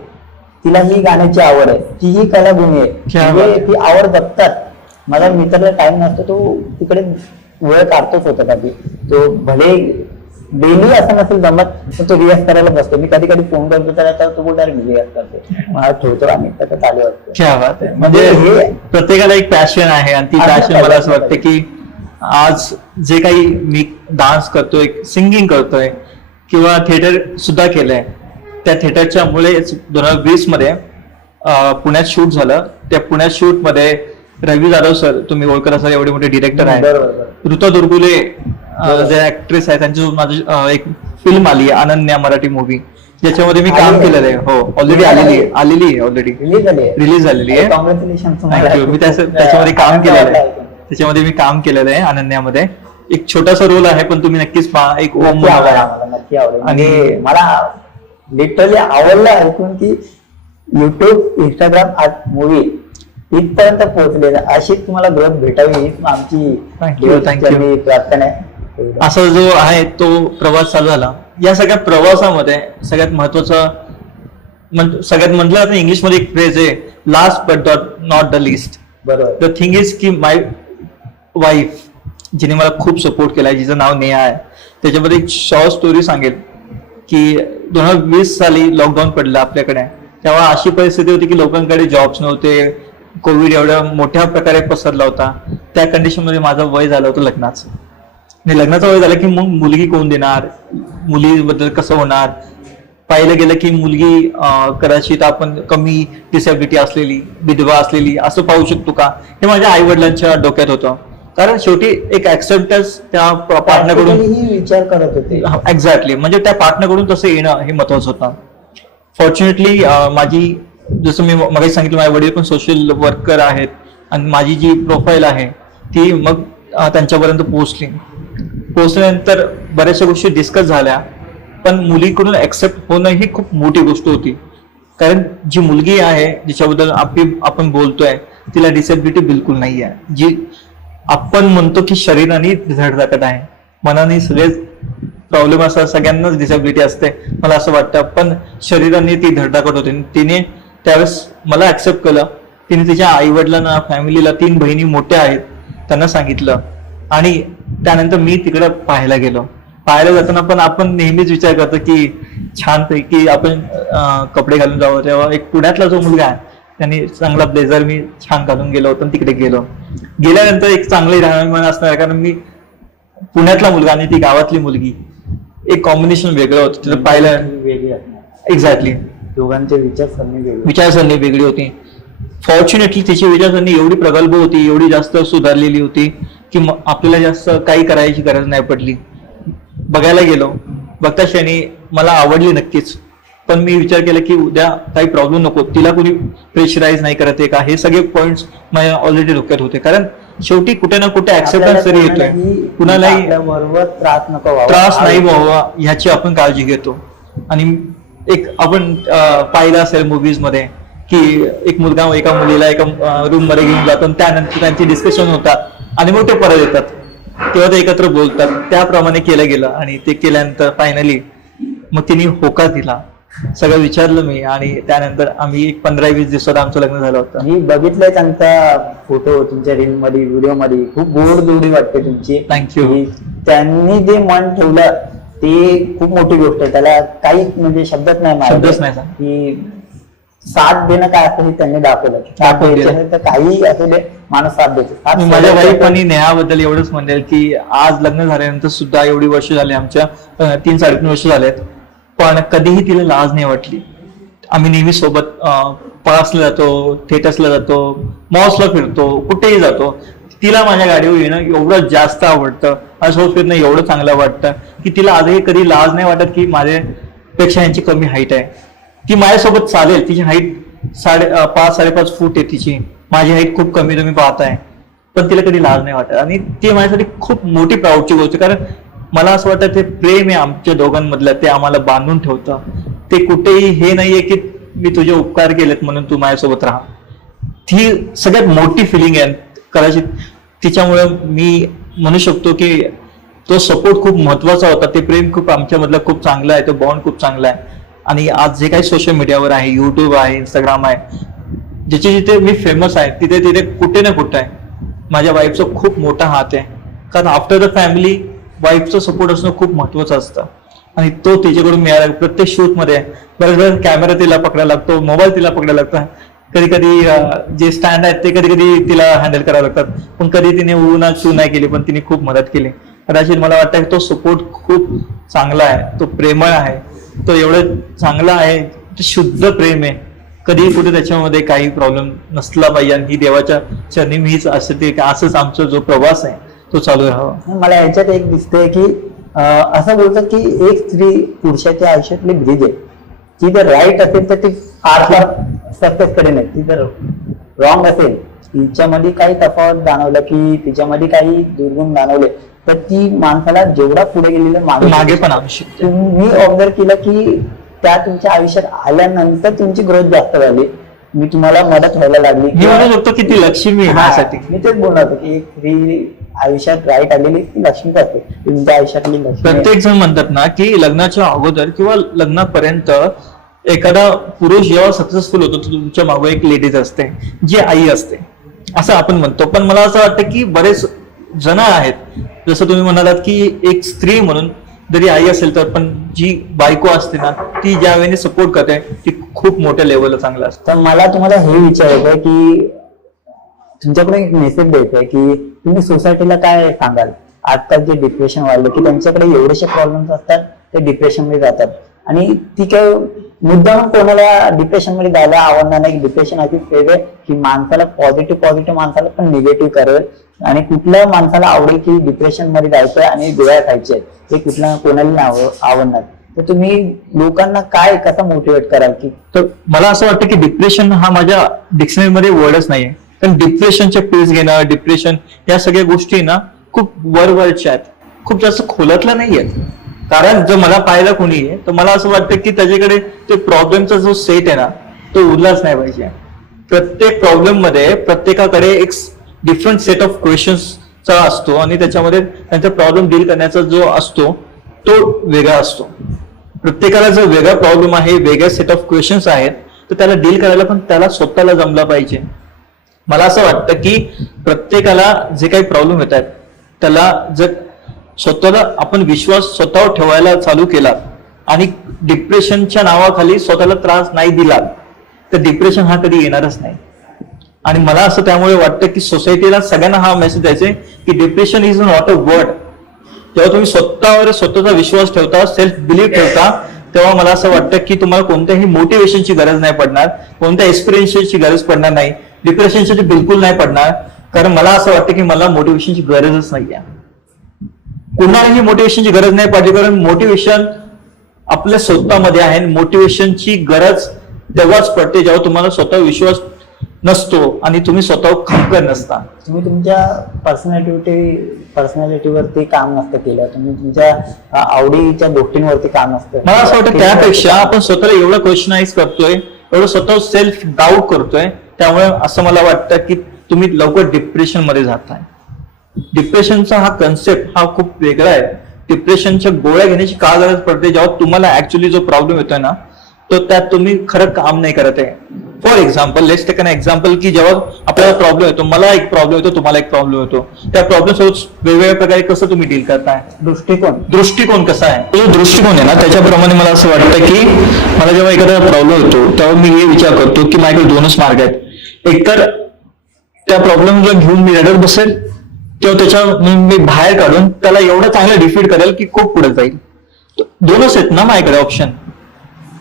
तिला ही गाण्याची आवड आहे, तीही कला गुणी आहे, म्हणजे ती आवड जपतात. माझा मित्राला टाइम नसतो, तो तिकडे वेळ काढतोच होता कधी. तो भले डेली असं नसेल जमत, पण तो रियाज करायला बसतो. मी कधी कधी फोन करतो त्याला, तो बोलणार मी रियाज करतो, मला ठेवतो आणि त्याचं चालू असतो. क्या बात आहे. म्हणजे हे प्रत्येकाला एक पॅशन आहे, आणि ती पॅशन मला असं वाटतं की आज जे काही मी डान्स करतोय, सिंगिंग करतोय किंवा थिएटर सुद्धा केलंय, त्या थिएटरच्या मुळे 2020 मध्ये पुण्यात शूट झालं. त्या पुण्यात शूट मध्ये रवी जाधव सर, तुम्ही ओळखत असाल, एवढे मोठे डिरेक्टर आहेत. ऋता दुर्गुले जे ऍक्ट्रेस आहे, त्यांची माझी एक फिल्म आली आहे अनन्या, मराठी मूवी, ज्याच्यामध्ये मी काम केलेलं आहे. हो, ऑलरेडी आलेली आहे, ऑलरेडी रिलीज झालेली आहे. थँक्यू. मी त्याच्यामध्ये काम केलेलं आहे, त्याच्यामध्ये मी काम केलेलं आहे अनन्यामध्ये. एक छोटासा रोल आहे, पण तुम्ही नक्कीच पहा. एक ओम नक्की आवडेल. आणि मला लिटरली आवडलं ऐकून की युट्यूब, इंस्टाग्राम, आज मूवी इथपर्यंत पोहोचलेला. अशीच तुम्हाला ग्रोथ भेटावी हीच आमची प्रार्थना आहे. असा जो आहे तो प्रवास चालू झाला. या सगळ्या प्रवासामध्ये सगळ्यात महत्वाचं, सगळ्यात म्हटलं जातं इंग्लिशमध्ये एक फ्रेज आहे, last but not the list. बरोबर. द थिंग इज की माय वाईफ, जिने मला खूप सपोर्ट केलाय, जिचं नाव नेहा आहे, त्याच्यामध्ये एक शॉर्ट स्टोरी सांगेल की 2020 साली लॉकडाऊन पडलं आपल्याकडे. तेव्हा अशी परिस्थिती होती की लोकांकडे जॉब्स नव्हते, कोविड एवढ्या मोठ्या प्रकारे पसरला होता. त्या कंडिशन मध्ये माझं वय झालं होतं लग्नाचं. आणि लग्नाचं वय झालं की मग मुलगी कोण देणार, मुलीबद्दल कसं होणार. पाहिलं गेलं की मुलगी कदाचित आपण कमी डिसेबिलिटी असलेली, विधवा असलेली असं पाहू शकतो का, हे माझ्या आई वडिलांच्या डोक्यात होतं. कारण शेवटी एक ऍक्सेप्टन्स त्या पार्टनरकडून विचार करत होते. एक्झॅक्टली, म्हणजे त्या पार्टनरकडून तसं येणं हे महत्वाचं होतं. फॉर्च्युनेटली माझी, जसं मी मगाशी सांगितलं, माझे वडील पण सोशल वर्कर आहेत, आणि माझी जी प्रोफाईल आहे ती मग त्यांच्यापर्यंत पोहोचल्यानंतर बऱ्याचशा गोष्टी डिस्कस झाल्या. पण मुलीकडून ऍक्सेप्ट होणं ही खूप मोठी गोष्ट होती. कारण जी मुलगी आहे, जिच्याबद्दल आपण बोलतोय, तिला डिसेबिलिटी बिलकुल नाही आहे. जी आपण म्हणतो की शरीराने धडधाकट आहे, मनाने सगळेच प्रॉब्लेम असतात, सगळ्यांनाच डिसेबिलिटी असते मला असं वाटतं, पण शरीराने ती धडधाकट होते. तिने त्यावेळेस मला ऍक्सेप्ट केलं. तिने तिच्या आई वडिलांना, फॅमिलीला, 3 बहिणी मोठ्या आहेत, त्यांना सांगितलं. आणि त्यानंतर मी तिकडे पाहायला गेलो. पाहायला जाताना पण आपण नेहमीच विचार करतो की छानपैकी आपण कपडे घालून जावं. तेव्हा एक पुण्यातला जो मुलगा आहे त्यांनी चांगला ब्लेझर मी छान घालून गेलो होतो आणि तिकडे गेल्यानंतर एक चांगलं राहणीमान असणार, कारण मी पुण्यातला मुलगा आणि ती गावातली मुलगी, एक कॉम्बिनेशन वेगळं होतं तिथं पाहिलं. वेगळी असणार, एक्झॅक्टली. दोघांचे विचारसरणी वेगळी होती. फॉर्च्युनेटली तिची विचारसरणी एवढी प्रगल्भ होती, एवढी जास्त सुधारलेली होती की आपल्याला जास्त काही करायची गरज नाही पडली. बघायला गेलो, बघता क्षणी मला आवडली नक्कीच, पण मी विचार केला की उद्या काही प्रॉब्लेम नको, तिला कोणी प्रेशराईज नाही करत आहे का, हे सगळे पॉइंट्स माझ्या ऑलरेडी डोक्यात होते. कारण शेवटी कुठे ना कुठे ऍक्सेप्टन्स तरी येतोय, कुणालाही बरोबर त्रास नाही व्हावा ह्याची आपण काळजी घेतो. आणि एक आपण पाहिलं असेल मुव्हीज मध्ये की एक मुलगा एका मुलीला एका रूम मध्ये घेऊन जातो आणि त्यानंतर त्यांची डिस्कशन होतात आणि मग ते परत येतात, तेव्हा ते एकत्र बोलतात. त्याप्रमाणे केलं गेलं आणि ते केल्यानंतर फायनली मग तिने होकार दिला. सगळं विचारलं मी आणि त्यानंतर आम्ही एक 15-20 दिवसात आमचं लग्न झालं होतं. मी बघितलंय त्यांचा फोटो तुमच्या रील मध्ये, व्हिडिओ मध्ये, खूप गोड जोडी वाटते तुमची. थँक्यू. त्यांनी जे मन ठेवलं ते खूप मोठी गोष्ट आहे. त्याला काही म्हणजे शब्दच नाही की साथ देणं काय असतं हे त्यांनी दाखवलं. तर काही असू दे, माणूस साथ देतो. माझ्या वाईफ आणि नेहाबद्दल एवढंच म्हणेल की आज लग्न झाल्यानंतर सुद्धा एवढी वर्ष झाली, आमच्या 3-3.5 वर्ष झालेत, पण कधीही तिला लाज नाही वाटली. आम्ही नेहमी सोबत पार्क्सला जातो, थिएटर्सला जातो, मॉल्सला फिरतो, कुठेही जातो. तिला माझ्या गाडीवर येणं एवढं जास्त आवडतं, माझ्यासोबत फिरणं एवढं चांगलं वाटतं की तिला आजही कधी लाज नाही वाटत की माझ्यापेक्षा यांची कमी हाईट आहे. ती माझ्यासोबत चालेल. तिची हाईट 5-5.5 फूट आहे तिची, माझी हाईट खूप कमी तुम्ही पाहताय, पण तिला कधी लाज नाही वाटत. आणि ती माझ्यासाठी खूप मोठी प्राऊडची गोष्ट, कारण मला असं वाटतं ते प्रेम आहे आमच्या दोघांमधलं, ते आम्हाला बांधून ठेवतं. ते कुठेही हे नाहीये की मी तुझे उपकार केलेत म्हणून तू माझ्यासोबत राहा. ती सगळ्यात मोठी फिलिंग आहे. कदाचित तिच्यामुळे मी म्हणू शकतो की तो सपोर्ट खूप महत्वाचा होता. ते प्रेम खूप आमच्यामधलं खूप चांगलं आहे, तो बॉन्ड खूप चांगला आहे. आणि आज जे काही सोशल मीडियावर आहे, युट्यूब आहे, इंस्टाग्राम आहे, जिथे जिथे मी फेमस आहे तिथे तिथे कुठे ना कुठे आहे माझ्या वाईफचा खूप मोठा हात आहे. कारण आफ्टर द फॅमिली वाईफचा सपोर्ट असणं खूप महत्वाचं असतं आणि तो तिच्याकडून मिळाला. प्रत्येक शूट मध्ये बरेच वेळेस कॅमेरा तिला पकडायला लागतो, मोबाईल तिला पकडायला लागतो, कधी कधी जे स्टँड आहेत ते कधी कधी तिला हँडल करावं लागतात. पण कधी तिने चू नाही केली, पण तिने खूप मदत केली. कदाचित मला वाटतं की तो सपोर्ट खूप चांगला आहे, तो प्रेमळ आहे, तो एवढं चांगला आहे, ते शुद्ध प्रेम आहे. कधी कुठे त्याच्यामध्ये काही प्रॉब्लेम नसला पाहिजे. आणि ही देवाच्या चरणी मीच असते की असंच आमचा जो प्रवास आहे तो चालू राहावा. मला याच्यात एक दिसतंय की असं बोलतात की एक स्त्री पुरुषाच्या आयुष्यातली ब्रिज आहे. ती जर राईट असेल तर ती फार सक्सेस कडे नाही, ती जर रॉंग असेल, तिच्यामध्ये काही तफावत जाणवलं की तिच्यामध्ये काही दुर्गुण जाणवले तर ती माणसाला जेवढा पुढे गेलेलं मागे पण आणू शकते. मी ऑब्झर्व केलं की त्या तुमच्या आयुष्यात आल्यानंतर तुमची ग्रोथ जास्त झाली, मी तुम्हाला मदत व्हायला लागली. मी म्हणू शकतो की ती लक्ष्मी माझ्यासाठी. मी तेच बोलणार होतो की एक स्त्री आयुष्यात राईट आलेली ती लक्ष्मीच असते, तुमच्या आयुष्यातली लक्ष्मी. प्रत्येक जण म्हणतात ना की लग्नाच्या अगोदर किंवा लग्नापर्यंत एखादा पुरुष जेव्हा सक्सेसफुल होतो तुमच्या मागे एक लेडीज असते जी आई असते असं आपण म्हणतो. पण मला असं वाटतं की बरेच जण आहेत, जसं तुम्ही म्हणालात की एक स्त्री म्हणून जरी आई असेल तर पण जी बायको असते ना ती ज्या वेळेने सपोर्ट करते ती खूप मोठ्या लेवलला चांगलं असतं. तर मला तुम्हाला हे विचारायचं आहे की तुमच्याकडे एक मेसेज द्यायचा की तुम्ही सोसायटीला काय सांगाल. आजकाल जे डिप्रेशन वाढलं की त्यांच्याकडे एवढेसे प्रॉब्लेम्स असतात, ते डिप्रेशन मध्ये जातात आणि ती काय मुद्दाम कोणाला डिप्रेशन मध्ये जायला आवडणार नाही. डिप्रेशन अशी फेज आहे की माणसाला पॉझिटिव्ह माणसाला पण निगेटिव्ह करेल आणि कुठल्या माणसाला आवडेल की डिप्रेशन मध्ये जायचंय आणि गोळ्या खायचे हे कुठल्या कोणाला आवडणार. तर तुम्ही लोकांना काय कसं मोटिवेट कराल की. तर मला असं वाटतं की डिप्रेशन हा माझ्या डिक्शनरीमध्ये वर्डच नाहीये. कारण डिप्रेशनच्या पिल्स घेणं, डिप्रेशन या सगळ्या गोष्टी ना खूप वरवरच्या आहेत, खूप जास्त खोलातल्या नाहीयेत. कारण जर मला पाहायला कोणी आहे तर मला असं वाटतं की त्याच्याकडे ते प्रॉब्लेमचा जो सेट आहे ना तो उरलाच नाही पाहिजे. प्रत्येक प्रॉब्लेम मध्ये प्रत्येकाकडे एक डिफरंट सेट ऑफ क्वेश्चन्सचा असतो आणि त्याच्यामध्ये त्यांचा प्रॉब्लेम डील करण्याचा जो असतो तो वेगळा असतो. प्रत्येकाला जो वेगळा प्रॉब्लेम आहे, वेगळ्या सेट ऑफ क्वेश्चन्स आहेत, तर त्याला डील करायला पण त्याला स्वतःला जमला पाहिजे. मला असं वाटतं की प्रत्येकाला जे काही प्रॉब्लेम येत आहेत त्याला जर स्वतःला आपण विश्वास स्वतःवर ठेवायला चालू केला आणि डिप्रेशनच्या नावाखाली स्वतःला त्रास नाही दिला तर डिप्रेशन हा कधी येणारच नाही. आणि मला असं त्यामुळे वाटतं की सोसायटीला सगळ्यांना हा मेसेज द्यायचा आहे की depression is not a word. जेव्हा तुम्ही स्वतःवर स्वतःचा विश्वास ठेवता, सेल्फ बिलीव्ह ठेवता, तेव्हा मला असं वाटतं की तुम्हाला कोणत्याही मोटिवेशनची गरज नाही पडणार, कोणत्या एक्सपिरियन्सची गरज पडणार नाही, डिप्रेशनची बिलकुल नाही पडणार. कारण मला असं वाटतं की मला मोटिवेशनची गरजच नाहीये. कुणालाही मोटिवेशनची गरज नाही पाहिजे, कारण मोटिवेशन आपल्या स्वतःमध्ये आहे. मोटिवेशनची गरज तेव्हाच पडते जेव्हा तुम्हाला स्वतः विश्वास नसतो आणि तुम्ही स्वतः खमकर नसता. तुम्ही तुमच्या पर्सनॅलिटीवरती काम नसतं केलं, तुम्ही तुमच्या आवडीच्या गोष्टींवरती काम नसतं. मला असं वाटतं त्यापेक्षा आपण स्वतःला एवढं क्वेश्चनाइज करतोय, एवढं स्वतः सेल्फ डाऊट करतोय, त्यामुळे असं मला वाटतं की तुम्ही लवकर डिप्रेशन मध्ये जाताय. डिप्रेशनचा हा कन्सेप्ट हा खूप वेगळा आहे. डिप्रेशनच्या गोळ्या घेण्याची का गरज पडते जेव्हा तुम्हाला ऍक्च्युअली जो प्रॉब्लेम येतोय ना तो त्यात तुम्ही खरं काम नाही करत आहे. For example, let's take an example की जेव्हा आपल्याला प्रॉब्लेम येतो, मला एक प्रॉब्लेम येतो, तुम्हाला एक प्रॉब्लेम येतो, त्या प्रॉब्लेम सोबत वेगवेगळ्या प्रकारे कसं तुम्ही डील करताय, दृष्टिकोन कसा आहे, तो दृष्टिकोन आहे ना त्याच्याप्रमाणे मला असं वाटतं की मला जेव्हा एखादा प्रॉब्लेम होतो तेव्हा मी हे विचार करतो की माझ्याकडे दोनच मार्ग आहेत. एकतर त्या प्रॉब्लेमला घेऊन मी रडत बसेल किंवा त्याच्या मी बाहेर काढून त्याला एवढं चांगलं डिफीट करेल की खूप पुढे जाईल. दोनच आहेत ना माझ्याकडे ऑप्शन.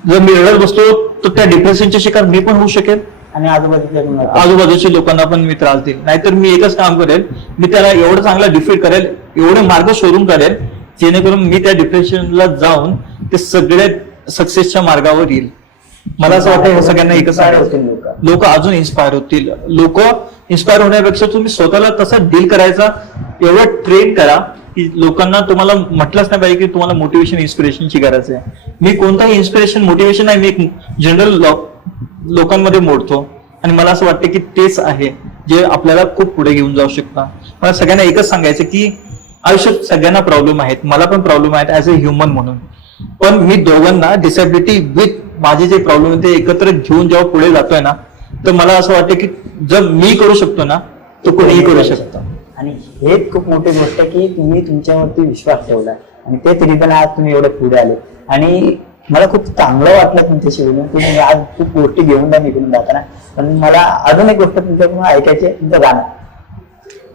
जर मी रडत बसतो तर त्या डिप्रेशनच्या शिकार मी पण होऊ शकेल आणि आजूबाजूच्या लोकांना पण मी त्रास देईल. नाहीतर मी एकच काम करेल, मी त्याला एवढं चांगलं डिफीट करेल, एवढे मार्ग शोधून काढेल जेणेकरून मी त्या डिप्रेशनला जाऊन ते सगळे सक्सेसच्या मार्गावर येईल. मला असं वाटतं हे सगळ्यांना एकच लोक अजून इन्स्पायर होतील. लोक इन्स्पायर होण्यापेक्षा तुम्ही स्वतःला तसं डील करायचा एवढं ट्रेन करा की लोकांना तुम्हाला म्हटलंच नाही पाहिजे की तुम्हाला मोटिवेशन इन्स्पिरेशनची गरज आहे. मी कोणताही इन्स्पिरेशन मोटिवेशन नाही, मी एक जनरल लोकांमध्ये मोडतो आणि मला असं वाटतं की तेच आहे जे आपल्याला खूप पुढे घेऊन जाऊ शकतं. मला सगळ्यांना एकच सांगायचं की आयुष्यात सगळ्यांना प्रॉब्लेम आहेत, मला पण प्रॉब्लेम आहेत ऍज अ ह्युमन म्हणून. पण मी दोघांना डिसेबिलिटी विथ माझे जे प्रॉब्लेम ते एकत्र घेऊन जेव्हा पुढे जातोय ना तर मला असं वाटतं की जर मी करू शकतो ना तर कोणीही करू शकतं. आणि हेच खूप मोठी गोष्ट की तुम्ही तुमच्यावरती विश्वास ठेवला आणि तेच रिझन आज तुम्ही एवढे पुढे आले. आणि मला खूप चांगलं वाटलं तुमच्याशी बोलून. तुम्ही आज खूप गोष्टी घेऊन निघून जाताना. पण मला अजून एक गोष्ट तुमच्याकडून ऐकायची आहे, तुमचं गाणं.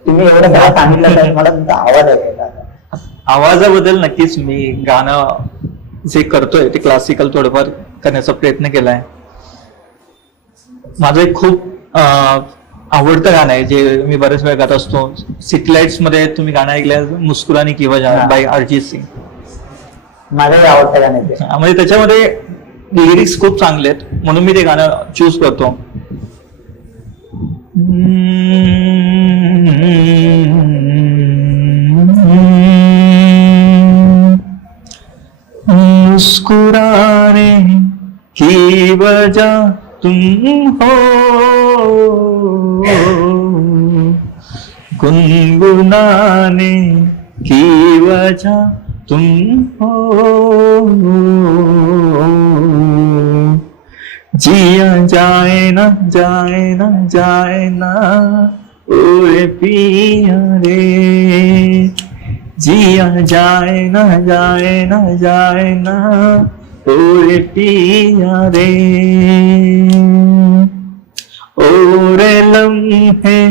तुम्ही एवढं गाणं सांगितलं तर मला तुमचा आवाज ऐकायचा. आवाजाबद्दल नक्कीच मी गाणं जे करतोय ते क्लासिकल थोडंफार करण्याचा प्रयत्न केलाय. माझं एक खूप आवडतं गाणं आहे जे मी बरेच वेळा गात असतो. सिटी लाईट्स मध्ये तुम्ही गाणं ऐकलं, मुस्कुराने की वजह बाय अरिजित सिंग. माझंही आवडतं गाणं आहे ते. म्हणजे त्याच्यामध्ये लिरिक्स खूप चांगले आहेत म्हणून मी ते गाणं चूज करतो. मुस्कुराने की वजह तुम हो, गुनगुनाने की वजह तुम हो, जिया जाए ना जाए ना जाए ना ओए पिया रे, जिया जाए ना जाए ना जाए ना ओए पिया रे, ओरे लम्हे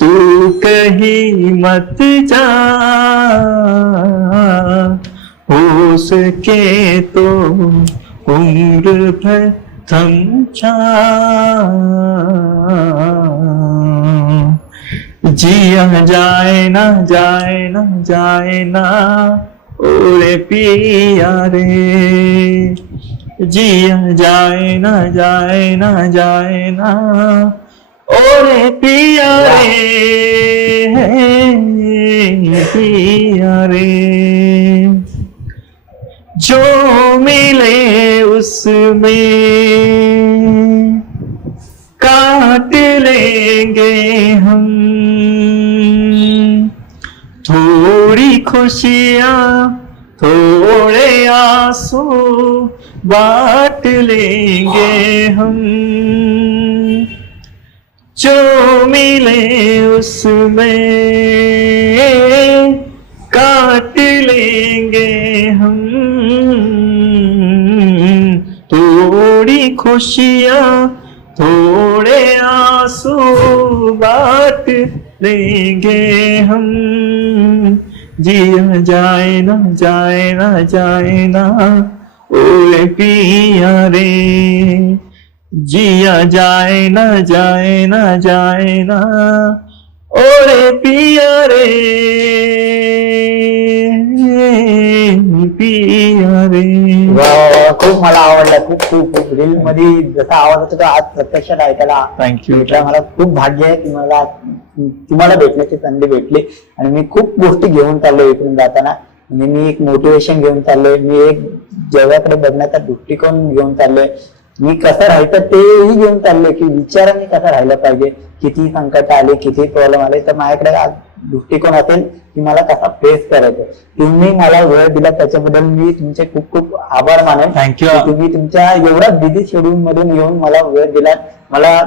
तू कहीं मत जा, हो सके तो उम्र भर थम जा, जिया जाए ना जाए ना जाए ना ओरे पिया रे, जिया जाए ना जाए ना जाए ना ओरे पिया रे, पिया रे, जो मिले उसमें काट लेंगे हम, थोड़ी खुशियाँ थोड़े आंसू बांट लेंगे हम, जो मिले उसमें काट बांट लेंगे हम, थोड़ी खुशियाँ थोड़े आंसू बांट लेंगे हम, जिया जाए ना जाए ना जाए ना ओए पिया रे, जिया जाए ना जाए ना जाए ना ओरे पिया रे, पिया रे. वा, खूप मला आवडला. खूप खूप रील मध्ये जसा आवाज होता तो आज प्रत्यक्षात ऐकायला थँक्यू. भेटला. मला खूप भाग्य आहे की मला तुम्हाला भेटण्याची संधी भेटली आणि मी खूप गोष्टी घेऊन चाललोय इकडून जाताना. म्हणजे मी एक मोटिवेशन घेऊन चाललोय, मी एक जगाकडे बघण्याचा दृष्टिकोन घेऊन चाललोय, मी कसं राहायचं तेही घेऊन चाललोय की विचाराने कसं राहिलं पाहिजे. किती संकट आले, किती प्रॉब्लेम आले, तर माझ्याकडे आज दृष्टिकोन असेल की मला कसा फेस करायचं. तुम्ही मला वेळ दिला त्याच्याबद्दल मी तुमचे खूप खूप आभार मानेन. थँक्यू. तुम्ही तुमच्या एवढ्या बिझी शेड्यूल मधून येऊन मला वेळ दिला, मला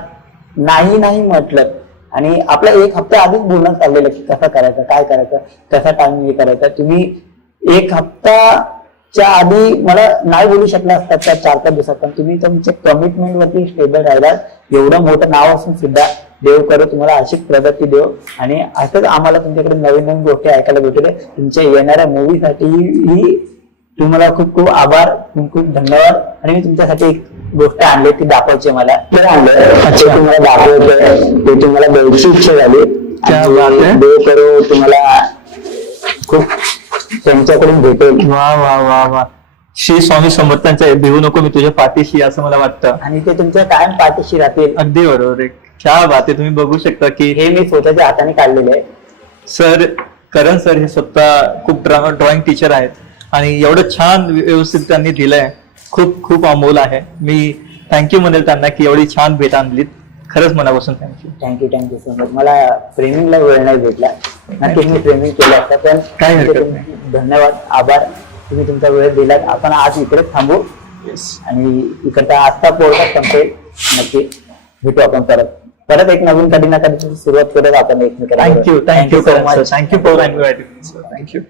नाही म्हटलं आणि आपला एक हप्ता आधीच बोलणं चाललेलं की कसं करायचं, काय करायचं, कसा टाइम हे करायचा. तुम्ही एक हप्ताच्या आधी मला नाही बोलू शकला असतात त्या 4-5 दिवसात, पण तुम्ही तुमच्या कमिटमेंट वरती स्टेबल राहिला. एवढं मोठं नाव असून सुद्धा देव करो तुम्हाला अशीच प्रगती देव आणि असंच आम्हाला तुमच्याकडे नवीन नवीन गोष्टी ऐकायला भेटले. तुमच्या येणाऱ्या मूवीसाठीही तुम्हाला खूप खूप आभार, खूप खूप धन्यवाद. आणि मी तुमच्यासाठी एक गोष्ट आणली ती दाखवायची मला. ते आणलं ते तुम्हाला दाखवायचं, ते तुम्हाला द्यायची इच्छा झाली. क्या बात है. देव करो तुम्हाला खूप त्यांच्याकडून भेटेल. वा वा वा वा. श्री स्वामी समर्थांच्या भिवू नको मी तुझ्या पाठीशी, असं मला वाटतं. आणि ते तुमच्या कायम पाठीशी राहतील. अगदी बरोबर आहे. क्या बात आहे. तुम्ही बघू शकता की हे मी स्वतःच्या हाताने काढलेले आहे. सर, करण सर हे स्वतः खूप ड्रॉइंग टीचर आहेत आणि एवढं छान व्यवस्थित त्यांनी दिलंय. खूप खूप अमोल आहे. मी थँक्यू म्हणेल त्यांना की एवढी छान भेट आणलीत. खरंच मनापासून थँक्यू. Thank you so much. मला फ्रेमिंगला वेळ नाही भेटला, नक्कीच मी फ्रेमिंग केलं असतं, पण काही हरकत नाही. धन्यवाद, आभार. तुम्ही तुमचा वेळ दिलात. आपण आज इकडेच थांबू आणि इकडचा आजचा पोर्टल संपेल. नक्की भेटू आपण परत एक नवीन कधी ना कधी सुरुवात करत आपण एकमेकांना. Thank you Karan sir. Thank you for inviting. Thank you.